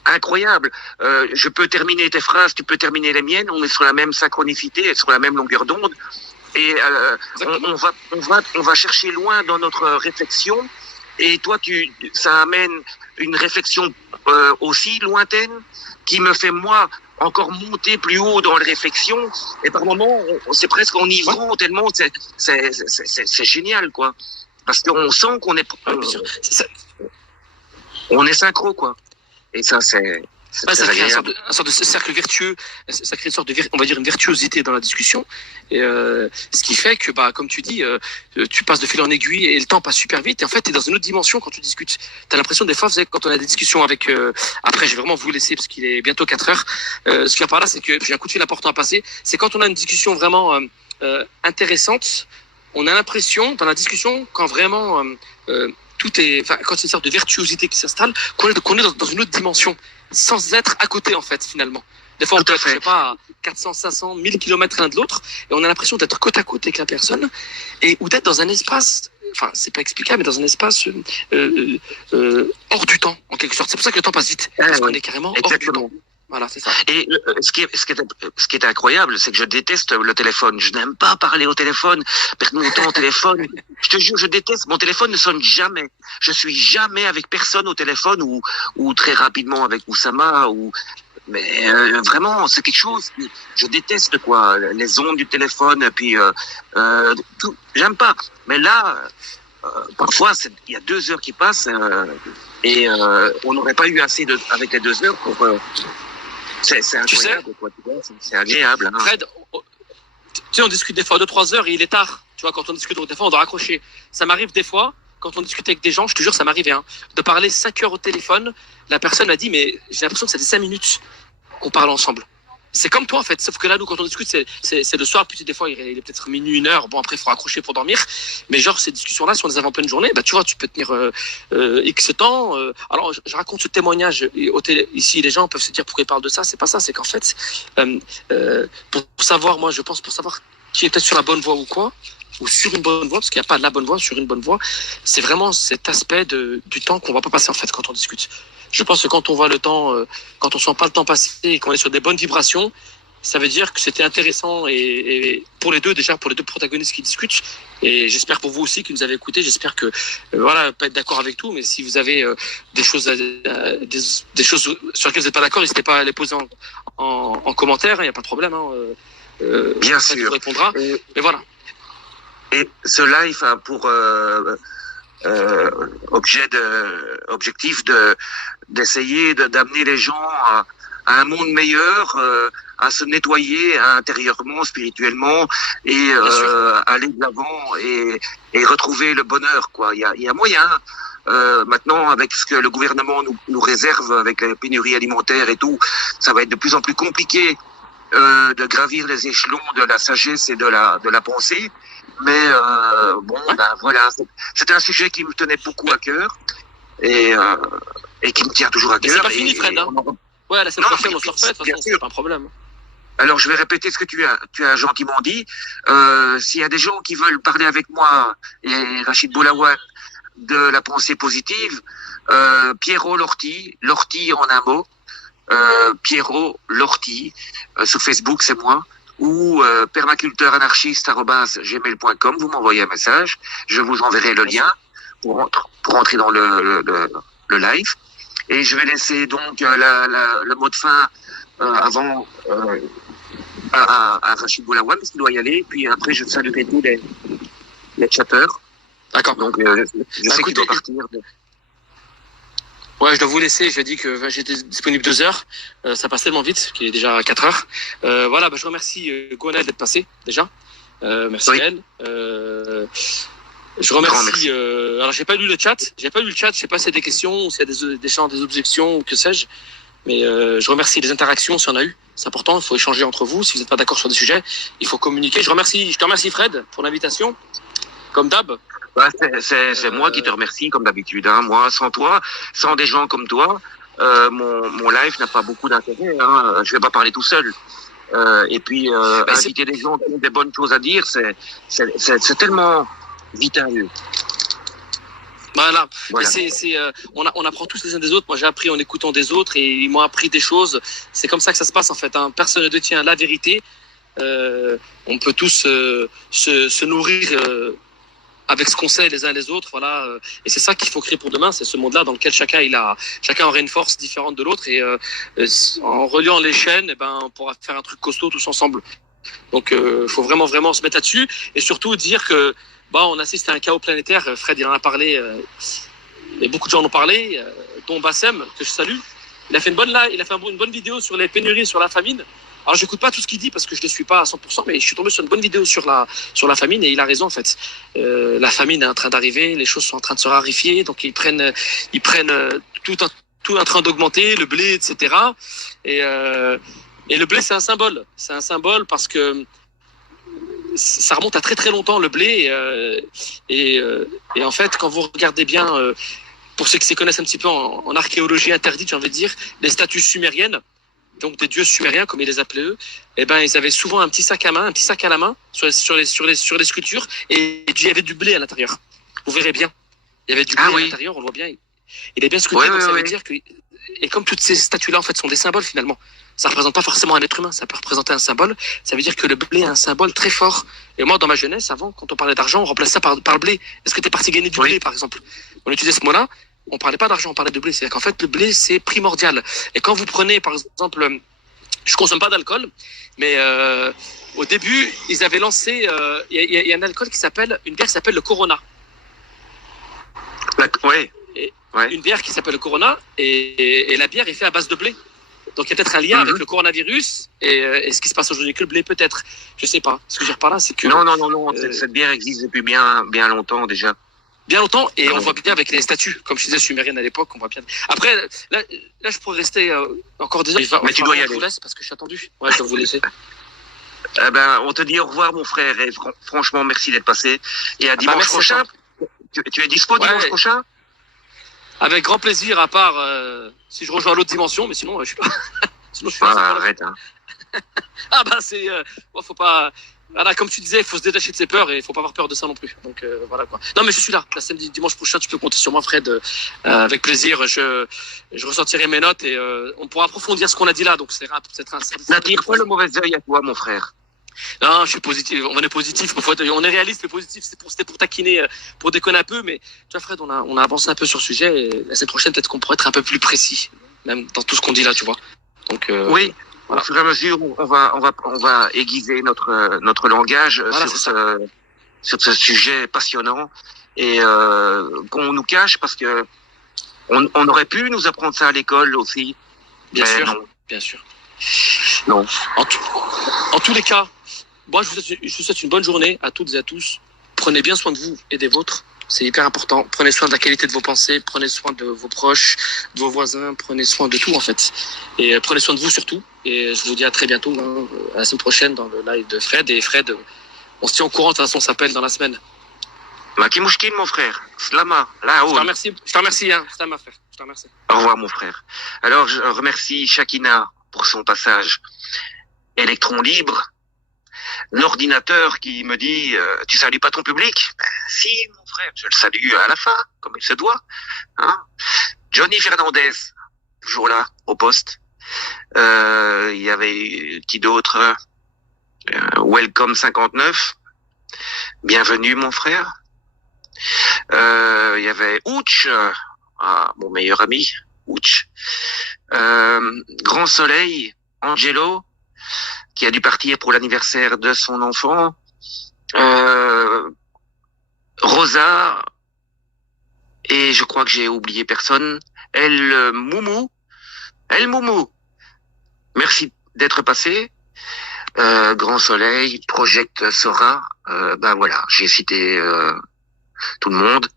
incroyable. Je peux terminer tes phrases, tu peux terminer les miennes. On est sur la même synchronicité, sur la même longueur d'onde, et on va chercher loin dans notre réflexion. Et toi, ça amène une réflexion aussi lointaine qui me fait moi encore monter plus haut dans les réflexions, et par moments c'est presque enivrant tellement c'est génial quoi, parce qu'on sent qu'on est on est synchro quoi, et ça c'est ça crée un sorte de cercle vertueux, ça crée une sorte de on va dire une virtuosité dans la discussion, et ce qui fait que comme tu dis, tu passes de fil en aiguille et le temps passe super vite, et en fait tu es dans une autre dimension quand tu discutes. Tu as l'impression des fois, vous savez, quand on a des discussions avec après je vais vraiment vous laisser parce qu'il est bientôt 4 heures, ce qu'il y a par là, c'est que j'ai un coup de fil important à passer, c'est quand on a une discussion vraiment intéressante, on a l'impression dans la discussion, quand vraiment quand c'est une sorte de virtuosité qui s'installe, qu'on est dans une autre dimension, sans être à côté en fait finalement. Des fois on peut être, je sais pas, à 400, 500, 1000 kilomètres l'un de l'autre, et on a l'impression d'être côte à côte avec la personne, ou d'être dans un espace, enfin c'est pas explicable, mais dans un espace hors du temps en quelque sorte. C'est pour ça que le temps passe vite, parce qu'on est carrément hors du temps. Voilà, c'est ça. Et ce qui est incroyable, c'est que je déteste le téléphone. Je n'aime pas parler au téléphone, perdre mon temps au téléphone. Je te jure, je déteste. Mon téléphone ne sonne jamais. Je suis jamais avec personne au téléphone, ou très rapidement avec Oussama, mais vraiment, c'est quelque chose que je déteste quoi. Les ondes du téléphone, puis tout. J'aime pas. Mais là, parfois, il y a 2 heures qui passent, et on n'aurait pas eu assez avec les 2 heures pour. C'est incroyable, quoi, c'est agréable. Hein. Fred, tu sais, on discute des fois 2-3 heures et il est tard. Tu vois, quand on discute, des fois, on doit raccrocher. Ça m'arrive des fois, quand on discute avec des gens, je te jure, ça m'arrivait, de parler 5 heures au téléphone. La personne m'a dit, mais j'ai l'impression que c'est des 5 minutes qu'on parle ensemble. C'est comme toi, en fait. Sauf que là, nous, quand on discute, c'est le soir, puis des fois, il est peut-être minuit, 1 heure. Bon, après, il faut raccrocher pour dormir. Mais genre, ces discussions-là, si on les avait en pleine journée, tu vois, tu peux tenir X temps. Alors, je raconte ce témoignage. Ici, les gens peuvent se dire pourquoi ils parlent de ça. C'est pas ça. C'est qu'en fait, pour savoir, moi, je pense, pour savoir qui est peut-être sur la bonne voie ou quoi, ou sur une bonne voie, parce qu'il n'y a pas de la bonne voie, sur une bonne voie, c'est vraiment cet aspect du temps qu'on va pas passer, en fait, quand on discute. Je pense que quand on voit le temps, quand on sent pas le temps passer et qu'on est sur des bonnes vibrations, ça veut dire que c'était intéressant, et pour les deux, déjà, pour les deux protagonistes qui discutent, et j'espère pour vous aussi qui nous avez écoutés, j'espère que, voilà, pas être d'accord avec tout, mais si vous avez des choses des choses sur lesquelles vous n'êtes pas d'accord, n'hésitez pas à les poser en commentaire, il n'y a pas de problème. Bien sûr. On répondra, mais voilà. Et ce live a pour objectif d'essayer d'amener les gens à un monde meilleur, à se nettoyer intérieurement, spirituellement, et aller de l'avant et retrouver le bonheur quoi. Il y a moyen. Maintenant, avec ce que le gouvernement nous réserve, avec les pénuries alimentaires et tout, ça va être de plus en plus compliqué de gravir les échelons de la sagesse et de la pensée. Mais bon, Ouais. ben voilà, c'était un sujet qui me tenait beaucoup à cœur et qui me tient toujours à Mais cœur. c'est pas fini, Fred, hein. Ouais, la semaine Non, prochaine, mais on se refait, de toute bien façon, sûr. c'est pas un problème. Alors, je vais répéter ce que tu as gentiment dit. S'il y a des gens qui veulent parler avec moi et Rachid Boulaouane de la pensée positive, Pierrot Lorty, Lorty en un mot, Pierrot Lorty, sur Facebook, c'est moi, ou permaculteuranarchiste@gmail.com, vous m'envoyez un message, je vous enverrai le lien pour entrer dans le live. Et je vais laisser donc le mot de fin avant à Rachid Boulaouane, parce qu'il doit y aller. Puis après, je saluerai tous les chatteurs. D'accord. Donc, je sais qu'il écoutez, doit partir. Ouais, je dois vous laisser. Je dis que j'étais disponible 2 heures. Ça passe tellement vite qu'il est déjà 4 heures. Voilà, je remercie Gwenaëlle d'être passée, déjà. Merci Oui. à elle. Je remercie. Alors, j'ai pas lu le chat. Je sais pas s'il y a des questions ou s'il y a des gens, des objections ou que sais-je. Mais je remercie les interactions s'il y en a eu. C'est important. Il faut échanger entre vous. Si vous n'êtes pas d'accord sur des sujets, il faut communiquer. Je te remercie Fred pour l'invitation, comme d'hab. Ouais, c'est moi qui te remercie, comme d'habitude. Hein. Moi, sans toi, sans des gens comme toi, mon live n'a pas beaucoup d'intérêt. Hein. Je vais pas parler tout seul. Et puis, inviter des gens qui ont des bonnes choses à dire, c'est tellement vital. Voilà. Voilà. On apprend tous les uns des autres. Moi, j'ai appris en écoutant des autres et ils m'ont appris des choses. C'est comme ça que ça se passe en fait. Hein. Personne ne détient la vérité. On peut tous se nourrir avec ce qu'on sait les uns les autres. Voilà. Et c'est ça qu'il faut créer pour demain. C'est ce monde-là dans lequel chacun aurait une force différente de l'autre. Et en reliant les chaînes, on pourra faire un truc costaud tous ensemble. Donc, faut vraiment se mettre là-dessus et surtout dire que on assiste à un chaos planétaire. Fred, il en a parlé, et beaucoup de gens en ont parlé, dont Bassem, que je salue. Il a fait une bonne vidéo sur les pénuries, sur la famine. Alors, j'écoute pas tout ce qu'il dit parce que je ne le suis pas à 100%, mais je suis tombé sur une bonne vidéo sur la famine et il a raison, en fait. La famine est en train d'arriver, les choses sont en train de se raréfier, donc ils prennent tout en train d'augmenter, le blé, etc. Et le blé, c'est un symbole. C'est un symbole parce que ça remonte à très très longtemps, le blé. Et en fait, quand vous regardez bien, pour ceux qui s'y connaissent un petit peu en archéologie interdite, j'ai envie de dire, les statues sumériennes, donc des dieux sumériens, comme ils les appelaient eux, ils avaient souvent un petit sac à la main, sur les sculptures, et il y avait du blé à l'intérieur. Vous verrez bien. Il y avait du blé à l'intérieur, on le voit bien. Il est bien sculpté, donc ça veut dire que... Et comme toutes ces statues-là, en fait, sont des symboles, finalement. Ça ne représente pas forcément un être humain, ça peut représenter un symbole. Ça veut dire que le blé a un symbole très fort. Et moi, dans ma jeunesse, avant, quand on parlait d'argent, on remplaçait ça par le blé. Est-ce que tu es parti gagner du blé, par exemple? On utilisait ce mot-là, on parlait pas d'argent, on parlait de blé. C'est-à-dire qu'en fait, le blé, c'est primordial. Et quand vous prenez, par exemple, je consomme pas d'alcool, mais au début, ils avaient lancé, il y a un alcool une bière qui s'appelle le Corona. Une bière qui s'appelle le Corona, et la bière est faite à base de blé. Donc il y a peut-être un lien avec le coronavirus et ce qui se passe aujourd'hui avec le blé, peut-être. Je sais pas. Ce que je veux dire par là, c'est que... Non. Cette bière existe depuis bien longtemps déjà. Bien longtemps, et on voit bien avec les statues, comme je disais, sumériennes à l'époque, on voit bien. Après, là je pourrais rester encore des heures. Mais tu dois y aller. Je vous laisse parce que je suis attendu. Ouais, je dois vous laisser. On te dit au revoir, mon frère, et franchement, merci d'être passé. Et à dimanche prochain. Tu es dispo dimanche prochain? Avec grand plaisir, à part si je rejoins l'autre dimension, mais sinon, je suis pas. Sinon, je suis arrête, hein. Faut pas. Voilà, comme tu disais, il faut se détacher de ses peurs et il faut pas avoir peur de ça non plus. Donc voilà quoi. Non mais je suis là. La samedi, dimanche prochain, tu peux compter sur moi, Fred. Avec plaisir, je ressortirai mes notes et on pourra approfondir ce qu'on a dit là. Donc c'est peut-être un. N'attire pas le mauvais œil à toi, mon frère. Non, je suis positif. On est positif. On est réaliste, mais positif. C'était pour taquiner, pour déconner un peu. Mais tu vois, Fred, on a avancé un peu sur le sujet. Et la semaine prochaine, peut-être qu'on pourrait être un peu plus précis, même dans tout ce qu'on dit là, tu vois. Donc oui. Voilà. Au fur et à mesure, on va aiguiser notre langage sur ce sujet passionnant et qu'on nous cache parce que on aurait pu nous apprendre ça à l'école aussi. Bien sûr. Non. Bien sûr. Non. En tous les cas, moi je vous souhaite une bonne journée à toutes et à tous. Prenez bien soin de vous et des vôtres. C'est hyper important. Prenez soin de la qualité de vos pensées, prenez soin de vos proches, de vos voisins, prenez soin de tout en fait. Et prenez soin de vous surtout. Et je vous dis à très bientôt, à la semaine prochaine dans le live de Fred. Et Fred, On se tient au courant, de toute façon, on s'appelle dans la semaine. Makimushkin, mon frère. Slama, Je là-haut. te remercie, hein. Slama, frère. Je te remercie. Au revoir, mon frère. Alors, je remercie Shakina pour son passage. Électron libre. L'ordinateur qui me dit tu salues pas ton public? Si, mon frère, je le salue à la fin, comme il se doit. Hein, Johnny Fernandez, toujours là, au poste. Il y avait qui d'autre? Welcome 59. Bienvenue, mon frère. Il y avait Ouch, mon meilleur ami, Ouch. Grand Soleil, Angelo, qui a dû partir pour l'anniversaire de son enfant. Rosa, et je crois que j'ai oublié personne. El Moumou. Merci d'être passé. Grand Soleil, Project Sora. Ben voilà, j'ai cité tout le monde.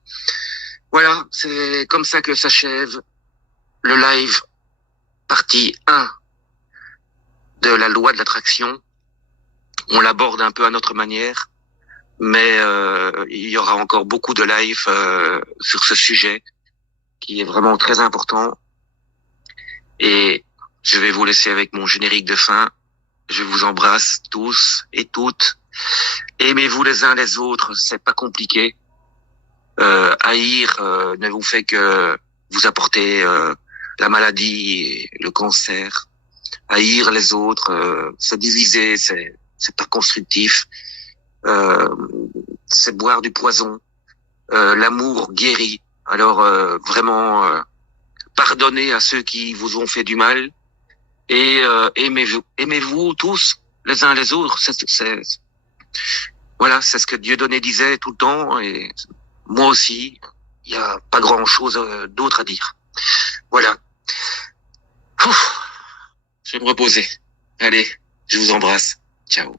Voilà, c'est comme ça que s'achève le live partie 1 de la loi de l'attraction. On l'aborde un peu à notre manière, mais il y aura encore beaucoup de live sur ce sujet qui est vraiment très important. Et je vais vous laisser avec mon générique de fin. Je vous embrasse tous et toutes. Aimez-vous les uns les autres, c'est pas compliqué. Haïr ne vous fait que vous apporter la maladie et le cancer. Haïr les autres, se diviser, c'est pas constructif. C'est boire du poison. L'amour guérit. Alors vraiment, pardonnez à ceux qui vous ont fait du mal et aimez-vous tous les uns les autres. Voilà, c'est ce que Dieudonné disait tout le temps et moi aussi. Il y a pas grand-chose d'autre à dire. Voilà. Ouf, je vais me reposer. Allez, je vous embrasse. Ciao.